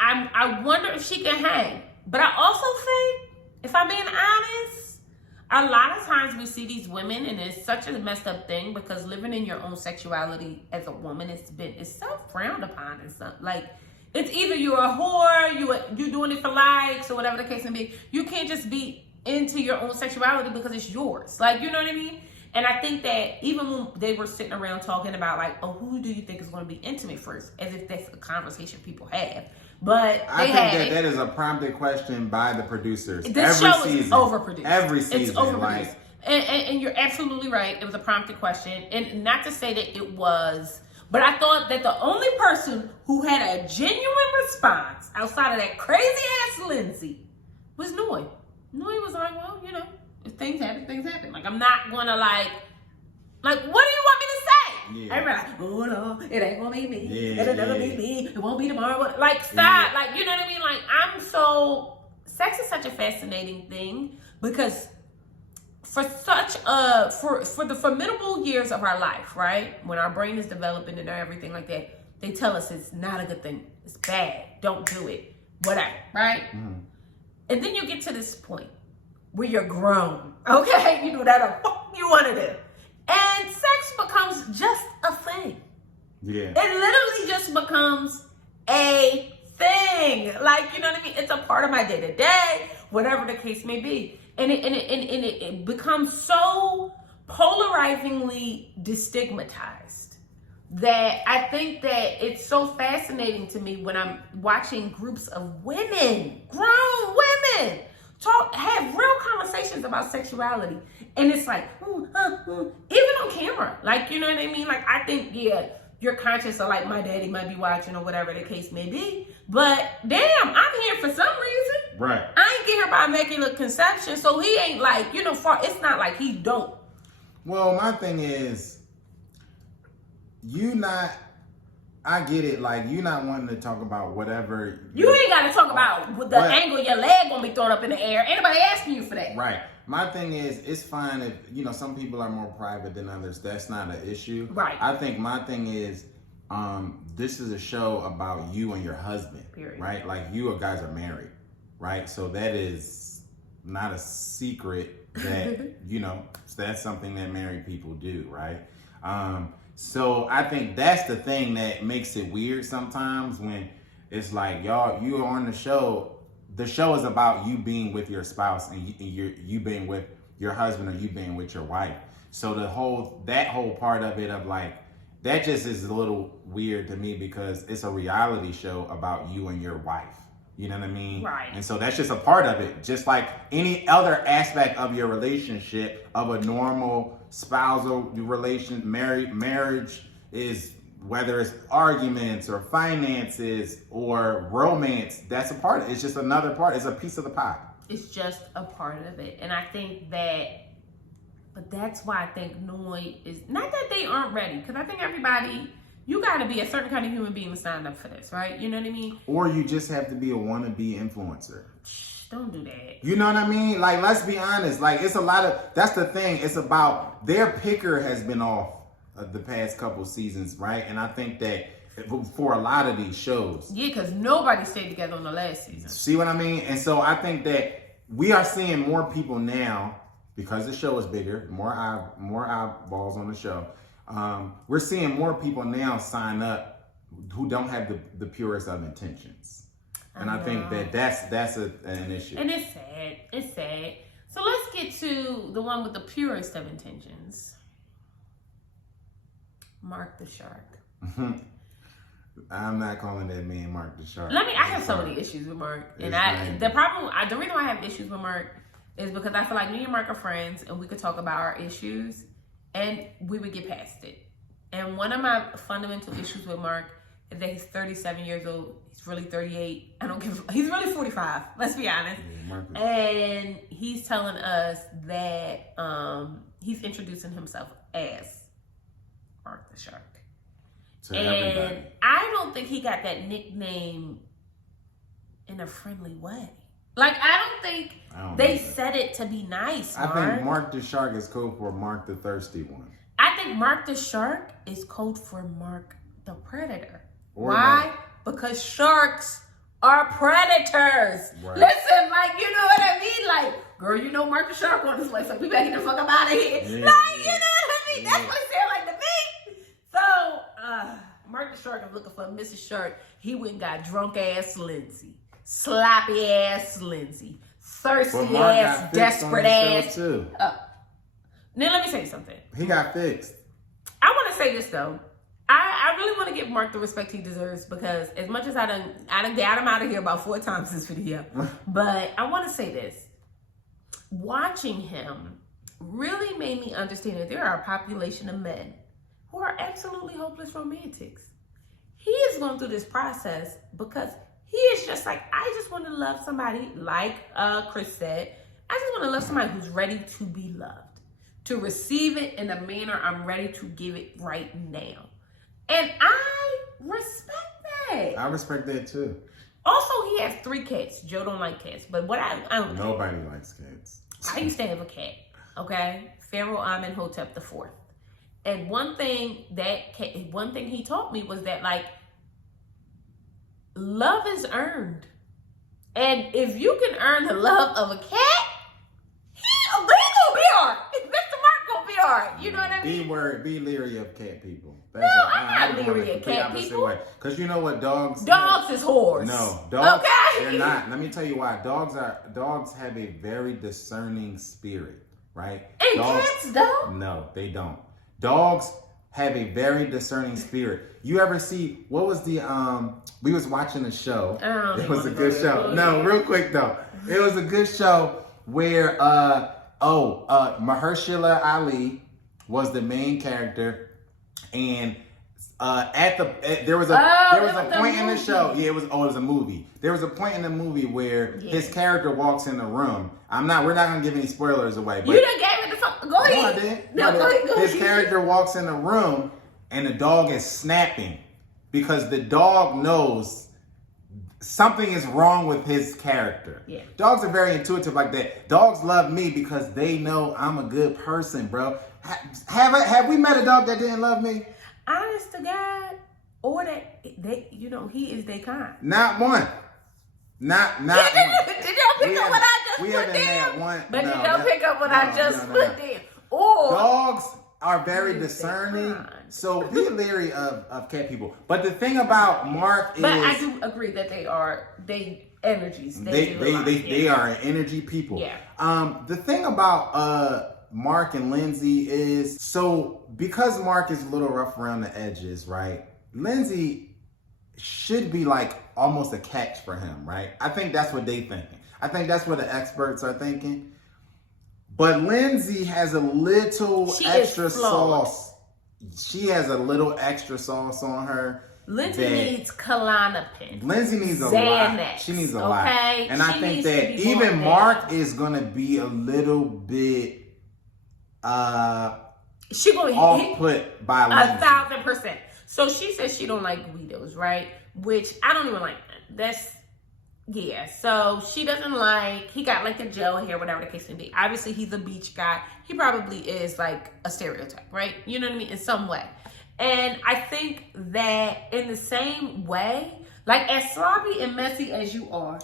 I wonder if she can hang. But I also think, if I'm being honest, a lot of times we see these women, and it's such a messed up thing because living in your own sexuality as a woman is so frowned upon and stuff. Like, it's either you're a whore, you're doing it for likes or whatever the case may be. You can't just be into your own sexuality because it's yours. Like, you know what I mean? And I think that even when they were sitting around talking about like, oh, who do you think is going to be intimate first? As if that's a conversation people have. But I think that is a prompted question by the producers. This show is overproduced. Every season. It's overproduced. And you're absolutely right. It was a prompted question. And not to say that it was, but I thought that the only person who had a genuine response outside of that crazy ass Lindsey was Noi. Noi was like, well, you know, if things happen, things happen. Like, I'm not going to like, what do you want me to say? Yeah. Everybody like, oh no, it ain't gonna be me. It'll never be me. It won't be tomorrow. Like, stop. Yeah. Like, you know what I mean? Like, sex is such a fascinating thing because for the formidable years of our life, right? When our brain is developing and everything like that, they tell us it's not a good thing. It's bad. Don't do it. Whatever, right? Mm. And then you get to this point where you're grown, okay? You do whatever the fuck you want to do. And sex becomes just a thing. Yeah. It literally just becomes a thing. Like, you know what I mean? It's a part of my day-to-day, whatever the case may be. And it becomes so polarizingly destigmatized that I think that it's so fascinating to me when I'm watching groups of women, grown women, have real conversations about sexuality. And it's like, even on camera. Like, you know what I mean? Like, I think, yeah, you're conscious of, like, my daddy might be watching or whatever the case may be. But, damn, I'm here for some reason. Right. I ain't get here by immaculate conception. So he ain't like, you know, it's not like he don't. Well, my thing is, I get it, like, you not wanting to talk about whatever. You ain't got to talk about the angle your leg gonna be thrown up in the air. Anybody asking you for that? Right. My thing is, it's fine if, you know, some people are more private than others. That's not an issue. Right. I think my thing is, this is a show about you and your husband. Period. Right? Like, you guys are married. Right? So that is not a secret that, you know, that's something that married people do. Right? So I think that's the thing that makes it weird sometimes when it's like, y'all, you are on the show. The show is about you being with your spouse and you being with your husband or you being with your wife. So that whole part of it of like, that just is a little weird to me because it's a reality show about you and your wife. You know what I mean? Right. And so that's just a part of it. Just like any other aspect of your relationship, of a normal spousal relation, marriage is, whether it's arguments or finances or romance, that's a part of it. It's just another part. It's a piece of the pie. It's just a part of it. And I think that, but that's why I think Noi is, not that they aren't ready, because I think everybody, you got to be a certain kind of human being to sign up for this, right? You know what I mean? Or you just have to be a wannabe influencer. Don't do that. You know what I mean? Like, let's be honest. Like, it's a lot of, that's the thing. It's about, their picker has been off the past couple seasons, right? And I think that for a lot of these shows. Yeah, because nobody stayed together on the last season. See what I mean? And so I think that we are seeing more people now, because the show is bigger, more eyeballs on the show. We're seeing more people now sign up who don't have the purest of intentions. And I think that's an issue. And it's sad. It's sad. So let's get to the one with the purest of intentions. Mark the Shark. I'm not calling that man Mark the Shark. I have so many issues with Mark. And the reason why I have issues with Mark is because I feel like me and Mark are friends and we could talk about our issues and we would get past it. And one of my fundamental issues with Mark is that he's 37 years old. He's really 38. He's really 45. Let's be honest. Yeah, and he's telling us that he's introducing himself as Mark the Shark. And I don't think he got that nickname in a friendly way. Like, I don't think they said it to be nice, Mark. I think Mark the Shark is code for Mark the Thirsty One. I think Mark the Shark is code for Mark the Predator. Why? Because sharks are predators. Right. Listen, like, you know what I mean? Like, girl, you know Mark the Shark on his way, so we better get the fuck up out of here. Yeah, like, you know what I mean? That's what it sounds like to me. So, Mark the Shark is looking for Mrs. Shark. He went and got drunk ass Lindsey. Sloppy ass Lindsey. Thirsty ass, desperate ass. Too. Now let me say something. He got fixed. I want to say this though. I really want to give Mark the respect he deserves, because as much as I done got him out of here about 4 times this video, but I want to say this. Watching him really made me understand that there are a population of men who are absolutely hopeless romantics. He is going through this process because he is just like, I just want to love somebody, like Chris said. I just want to love somebody who's ready to be loved, to receive it in a manner I'm ready to give it right now. And I respect that. I respect that too. Also, he has 3 cats. Joe don't like cats, but what I don't know. Nobody likes cats. I used to have a cat, okay? Pharaoh Amenhotep IV. And one thing he taught me was that, like, love is earned. And if you can earn the love of a cat, they gonna be hard. Mr. Mark gonna be hard. You know what I mean? Be leery of cat people. I'm not leery of cat people. Because you know what dogs is whores. No, dogs, they're not. Let me tell you why. Dogs have a very discerning spirit, right? And cats don't? No, they don't. Dogs have a very discerning spirit. You ever see, what was the, we was watching a show. It was a good show. No, real quick though. It was a good show where, Mahershala Ali was the main character. And there was a point in the show. Yeah, it was a movie. There was a point in the movie where his character walks in the room. We're not gonna give any spoilers away. But you done gave it the fuck. Go ahead. No, go ahead. His character walks in the room and the dog is snapping because the dog knows something is wrong with his character. Yeah. Dogs are very intuitive like that. Dogs love me because they know I'm a good person, bro. Have we met a dog that didn't love me? Honest to God, or that he is their kind. Not one. Not one. Did y'all pick up what I just put down? But did y'all pick up what I just put down? Or dogs are very discerning, so be leery of cat people. But the thing about Mark is, I do agree that they energies. They are an energy people. Yeah. The thing about Mark and Lindsey is, so because Mark is a little rough around the edges, right? Lindsey should be like almost a catch for him, right? I think that's what they thinking. I think that's what the experts are thinking. But Lindsey has a little extra sauce. She has a little extra sauce on her. Lindsey needs Klonopin. Lindsey needs a Xanax. lot. She needs a lot. And I think that even Mark is going to be a little bit she gonna off-put by Lindsey. 1,000%. So she says she don't like Guidos, right? Which I don't even like. So she doesn't like, he got like the gel hair, whatever the case may be. Obviously he's a beach guy. He probably is like a stereotype, right? You know what I mean? In some way. And I think that in the same way, like as sloppy and messy as you are.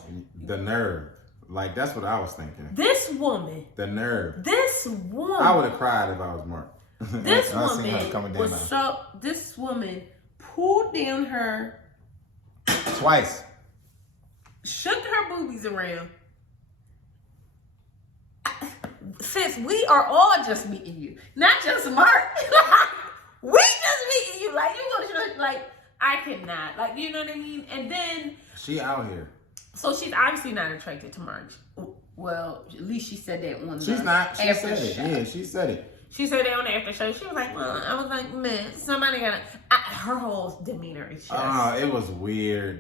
The nerve. Like, that's what I was thinking. This woman. The nerve. This woman. I would have cried if I was Mark. This woman pulled down her. Twice. Shook her boobies around. Sis, we are all just meeting you. Not just Mark. We just meeting you. Like, you go to church, like, I cannot. Like, you know what I mean? And then. She out here. So she's obviously not attracted to Mark. Well, at least she said that on the She's not. She after said it. show. Yeah, she said it. She said that on the after show. She was like, well, I was like, man, somebody gotta. Her whole demeanor is just. It was weird.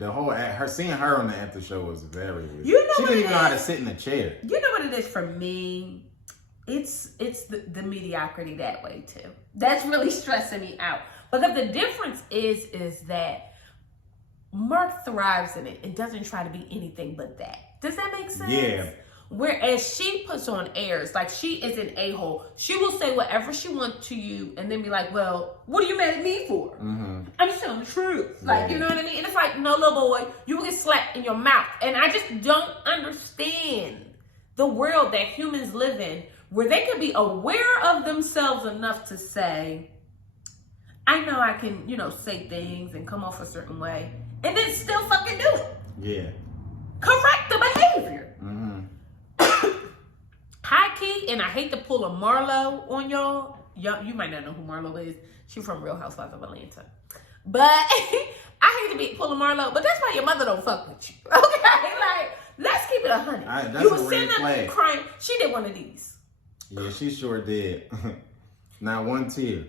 Seeing her on the after show was very weird. You know she didn't even know how to sit in a chair. You know what it is for me? It's the mediocrity that way too. That's really stressing me out. Because the difference is that Mark thrives in it and doesn't try to be anything but that. Does that make sense? Yeah. Whereas she puts on airs, like she is an a-hole. She will say whatever she wants to you and then be like, well, what are you mad at me for? Mm-hmm. I'm just telling the truth. Like, you know what I mean? And it's like, no, little boy, you will get slapped in your mouth. And I just don't understand the world that humans live in where they can be aware of themselves enough to say, I know I can, say things and come off a certain way and then still fucking do it. Yeah. Correct the behavior. Mm-hmm. High key, and I hate to pull a Marlo on y'all. You might not know who Marlo is. She's from Real Housewives of Atlanta. But I hate to be pulling Marlo, but that's why your mother don't fuck with you. Okay? Like, let's keep it 100. You were sitting up there crying. She did one of these. Yeah, she sure did. Not one tear.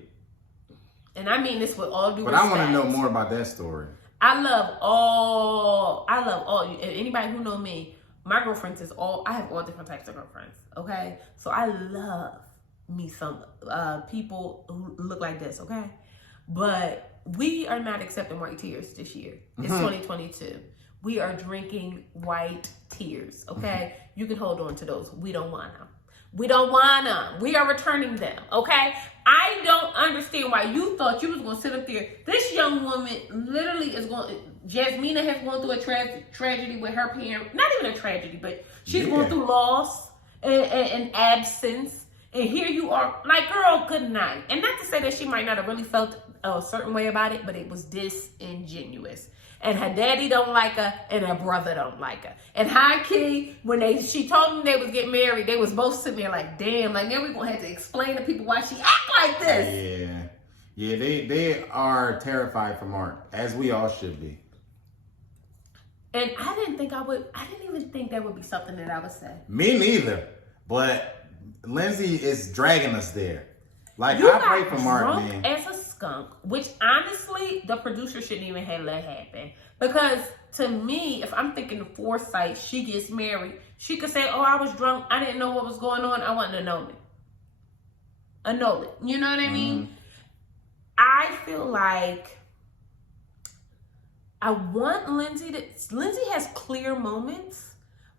And I mean this with all due respect. But I want to know more about that story. I love all you. Anybody who know me, my girlfriends I have all different types of girlfriends, okay? So I love me some people who look like this, okay? But we are not accepting white tears this year. It's 2022. We are drinking white tears, okay? You can hold on to those. We don't want them. We don't want them. We are returning them, okay? I don't understand why you thought you was going to sit up there. This young woman literally is going... Jasmina has gone through a tragedy with her parents. Not even a tragedy, but she's going through loss and absence. And here you are, like, girl, good night. And not to say that she might not have really felt a certain way about it, but it was disingenuous. And her daddy don't like her, and her brother don't like her. And high key, when she told them they was getting married, they was both sitting there like, damn, like now we're gonna have to explain to people why she act like this. Yeah, they are terrified for Mark, as we all should be. And I didn't even think that would be something that I would say. Me neither. But Lindsey is dragging us there. Like, I pray for Mark, man. As a skunk, which honestly, the producer shouldn't even have let happen. Because to me, if I'm thinking of foresight, she gets married, she could say, oh, I was drunk, I didn't know what was going on, I want to know it. Annul it. You know what I mean? I feel like I want Lindsey has clear moments,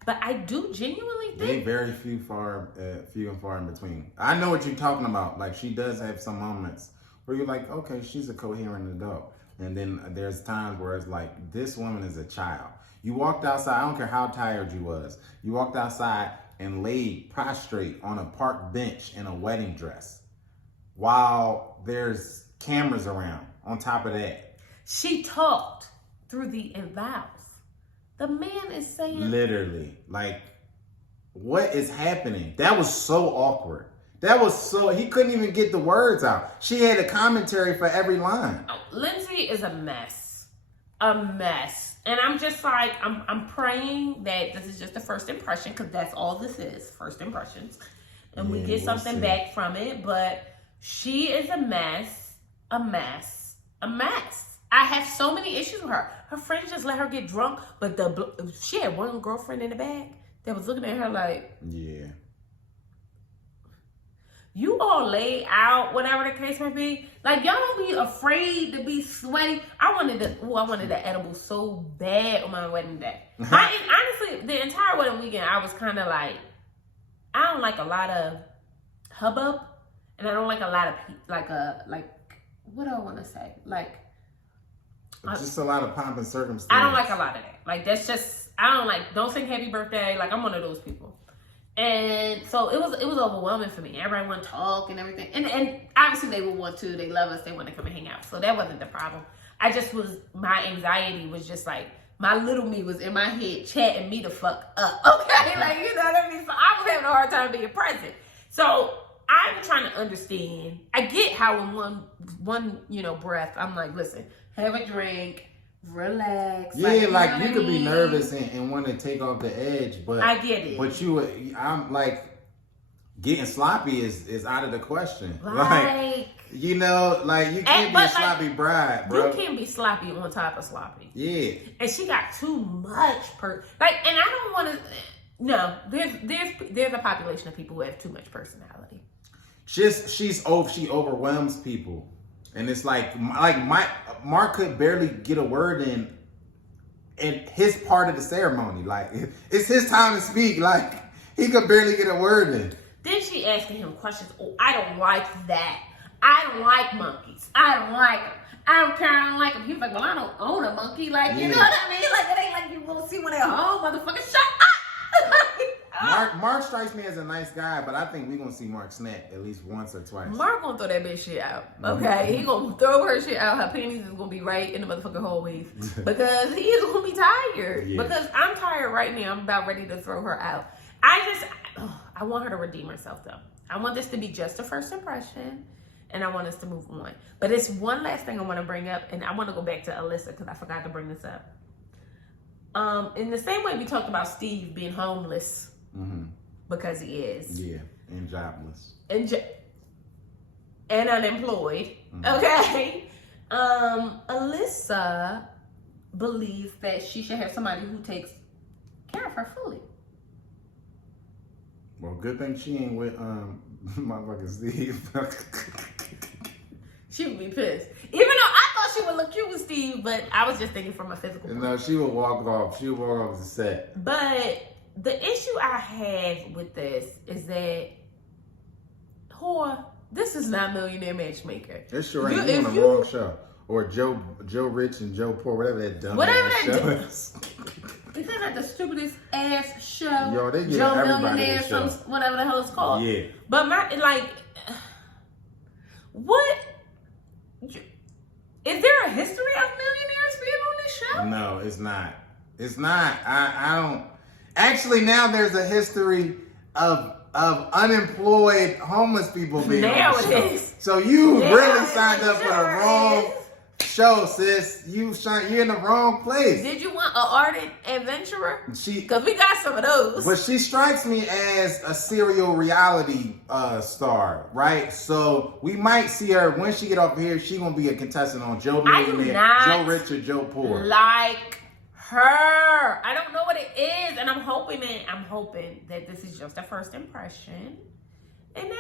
but I do genuinely think they very few and far in between. I know what you're talking about. Like, she does have some moments where you're like, okay, she's a coherent adult. And then there's times where it's like, this woman is a child. You walked outside, I don't care how tired you was. You walked outside and laid prostrate on a park bench in a wedding dress while there's cameras around on top of that. She talked through the vows. The man is saying... Literally. Like, what is happening? That was so awkward. He couldn't even get the words out. She had a commentary for every line. Lindsey is a mess. A mess. And I'm just like, I'm praying that this is just the first impression, because that's all this is, first impressions. And we get something back from it. But she is a mess. A mess. A mess. I have so many issues with her. Her friends just let her get drunk, but she had one girlfriend in the bag that was looking at her like, yeah. You all lay out, whatever the case may be. Like, y'all don't be afraid to be sweaty. I wanted the edible so bad on my wedding day. Honestly, the entire wedding weekend, I was kind of like, I don't like a lot of hubbub, and I don't like a lot of what do I want to say? Like, just a lot of pomp and circumstance. I don't like a lot of that. Like, that's just, don't sing happy birthday. Like, I'm one of those people. And so it was overwhelming for me. Everybody wanted to talk and everything. And obviously they would want to. They love us. They want to come and hang out. So that wasn't the problem. My anxiety was just like, my little me was in my head chatting me the fuck up. Okay? Like, you know what I mean? So I was having a hard time being present. So I'm trying to understand. I get how in one breath, I'm like, listen, have a drink, relax. Yeah, like you could be nervous and want to take off the edge, but I get it. But I'm like, getting sloppy is out of the question. Like, you can't be a sloppy bride, bro. You can't be sloppy on top of sloppy. Yeah. And she got too much and I don't want to. No, there's a population of people who have too much personality. She overwhelms people. And it's like Mark could barely get a word in his part of the ceremony. Like, it's his time to speak. Like, he could barely get a word in. Then she asking him questions. Oh, I don't like that. I don't like monkeys. I don't like them. I don't care. I don't like them. He's like, well, I don't own a monkey. Like, you know what I mean? Like, it ain't like you will see when they're home, motherfucker. Shut up. Mark strikes me as a nice guy, but I think we're going to see Mark snap at least once or twice. Mark gonna throw that bitch shit out. Okay? He gonna throw her shit out. Her panties is gonna be right in the motherfucking whole weave. Because he is gonna be tired. Yeah. Because I'm tired right now. I'm about ready to throw her out. I want her to redeem herself, though. I want this to be just a first impression. And I want us to move on. But it's one last thing I want to bring up. And I want to go back to Alyssa because I forgot to bring this up. In the same way we talked about Steve being homeless. Because he is. Yeah, and jobless. And unemployed. Okay? Alyssa believes that she should have somebody who takes care of her fully. Well, good thing she ain't with motherfucking Steve. She would be pissed. Even though I thought she would look cute with Steve, but I was just thinking from a physical point. No, she would walk off. She would walk off the set. But the issue I have with this is that, this is not Millionaire Matchmaker. It sure ain't. You on the wrong show. Or Joe Rich and Joe Poor, whatever that dumb show is. Isn't that the stupidest ass show? Yo, they get Joe everybody Millionaire, the show. whatever the hell it's called. Yeah. But what? Is there a history of millionaires being on this show? No, it's not. It's not. I don't. Actually, now there's a history of unemployed homeless people being on the show. It is. So you really signed up for the wrong show, sis. You're in the wrong place. Did you want an ardent adventurer? Because we got some of those. But she strikes me as a serial reality star, right? So we might see her when she get up here. She gonna be a contestant on Joe Millionaire, Joe Rich, or Joe Poor. Like her. I don't know what it is, and I'm hoping that this is just a first impression, and then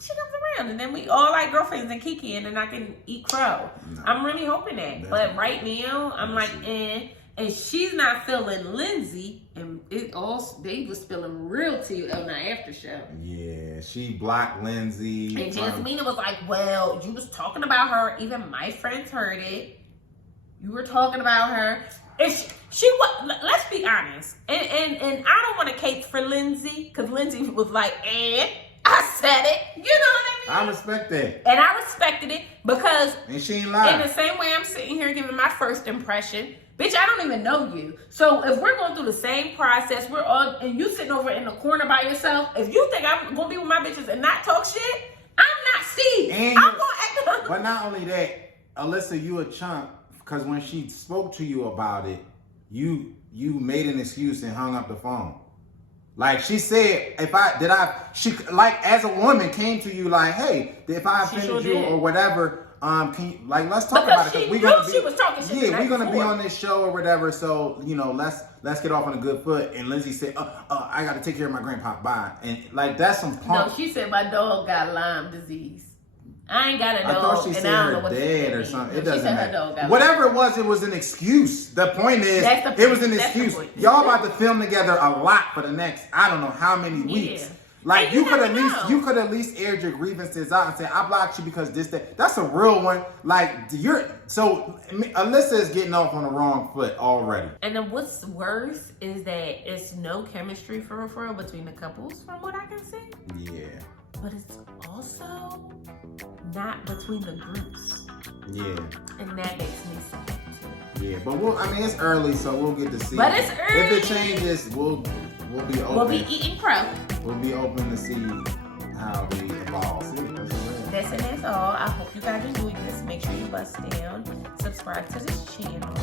she comes around, and then we all like girlfriends and kiki, and then I can eat crow. No, I'm really hoping that. But right now, I'm like, and she's not feeling Lindsey, and they was spilling real tea on the after show. Yeah, she blocked Lindsey. And Jasmina was like, well, you was talking about her. Even my friends heard it. You were talking about her. And she was, let's be honest. And I don't want to cape for Lindsey, because Lindsey was like, I said it. You know what I mean? I respect that. And I respected it because and she ain't lying. In the same way I'm sitting here giving my first impression, bitch, I don't even know you. So if we're going through the same process, we're all, and you sitting over in the corner by yourself, if you think I'm going to be with my bitches and not talk shit, I'm not Steve. I'm going to act. But not only that, Alyssa, you a chump. Because when she spoke to you about it, you made an excuse and hung up the phone. Like she said, she as a woman came to you like, hey, if I offended you or whatever, can you, let's talk about it. Because she knew she was talking shit. Yeah, we're gonna be on this show or whatever. So let's get off on a good foot. And Lindsey said, I got to take care of my grandpa. Bye. And that's some punk. No, she said my dog got Lyme disease. I ain't got a dog. I thought she said her dad or something. It doesn't matter. Whatever it was an excuse. The point is, it was an excuse. Y'all about to film together a lot for the next, I don't know how many weeks. Like you could at least aired your grievances out and say, I blocked you because this, that. That's a real one. Like Alyssa is getting off on the wrong foot already. And then what's worse is that it's no chemistry for real between the couples, from what I can see. Yeah. But it's also not between the groups. Yeah. And that makes me sad too. Yeah, but it's early, so we'll get to see. But it's early. If it changes, we'll be open. We'll be eating crow. We'll be open to see how they evolve. That's all. I hope you guys enjoyed this. Make sure you bust down, subscribe to this channel.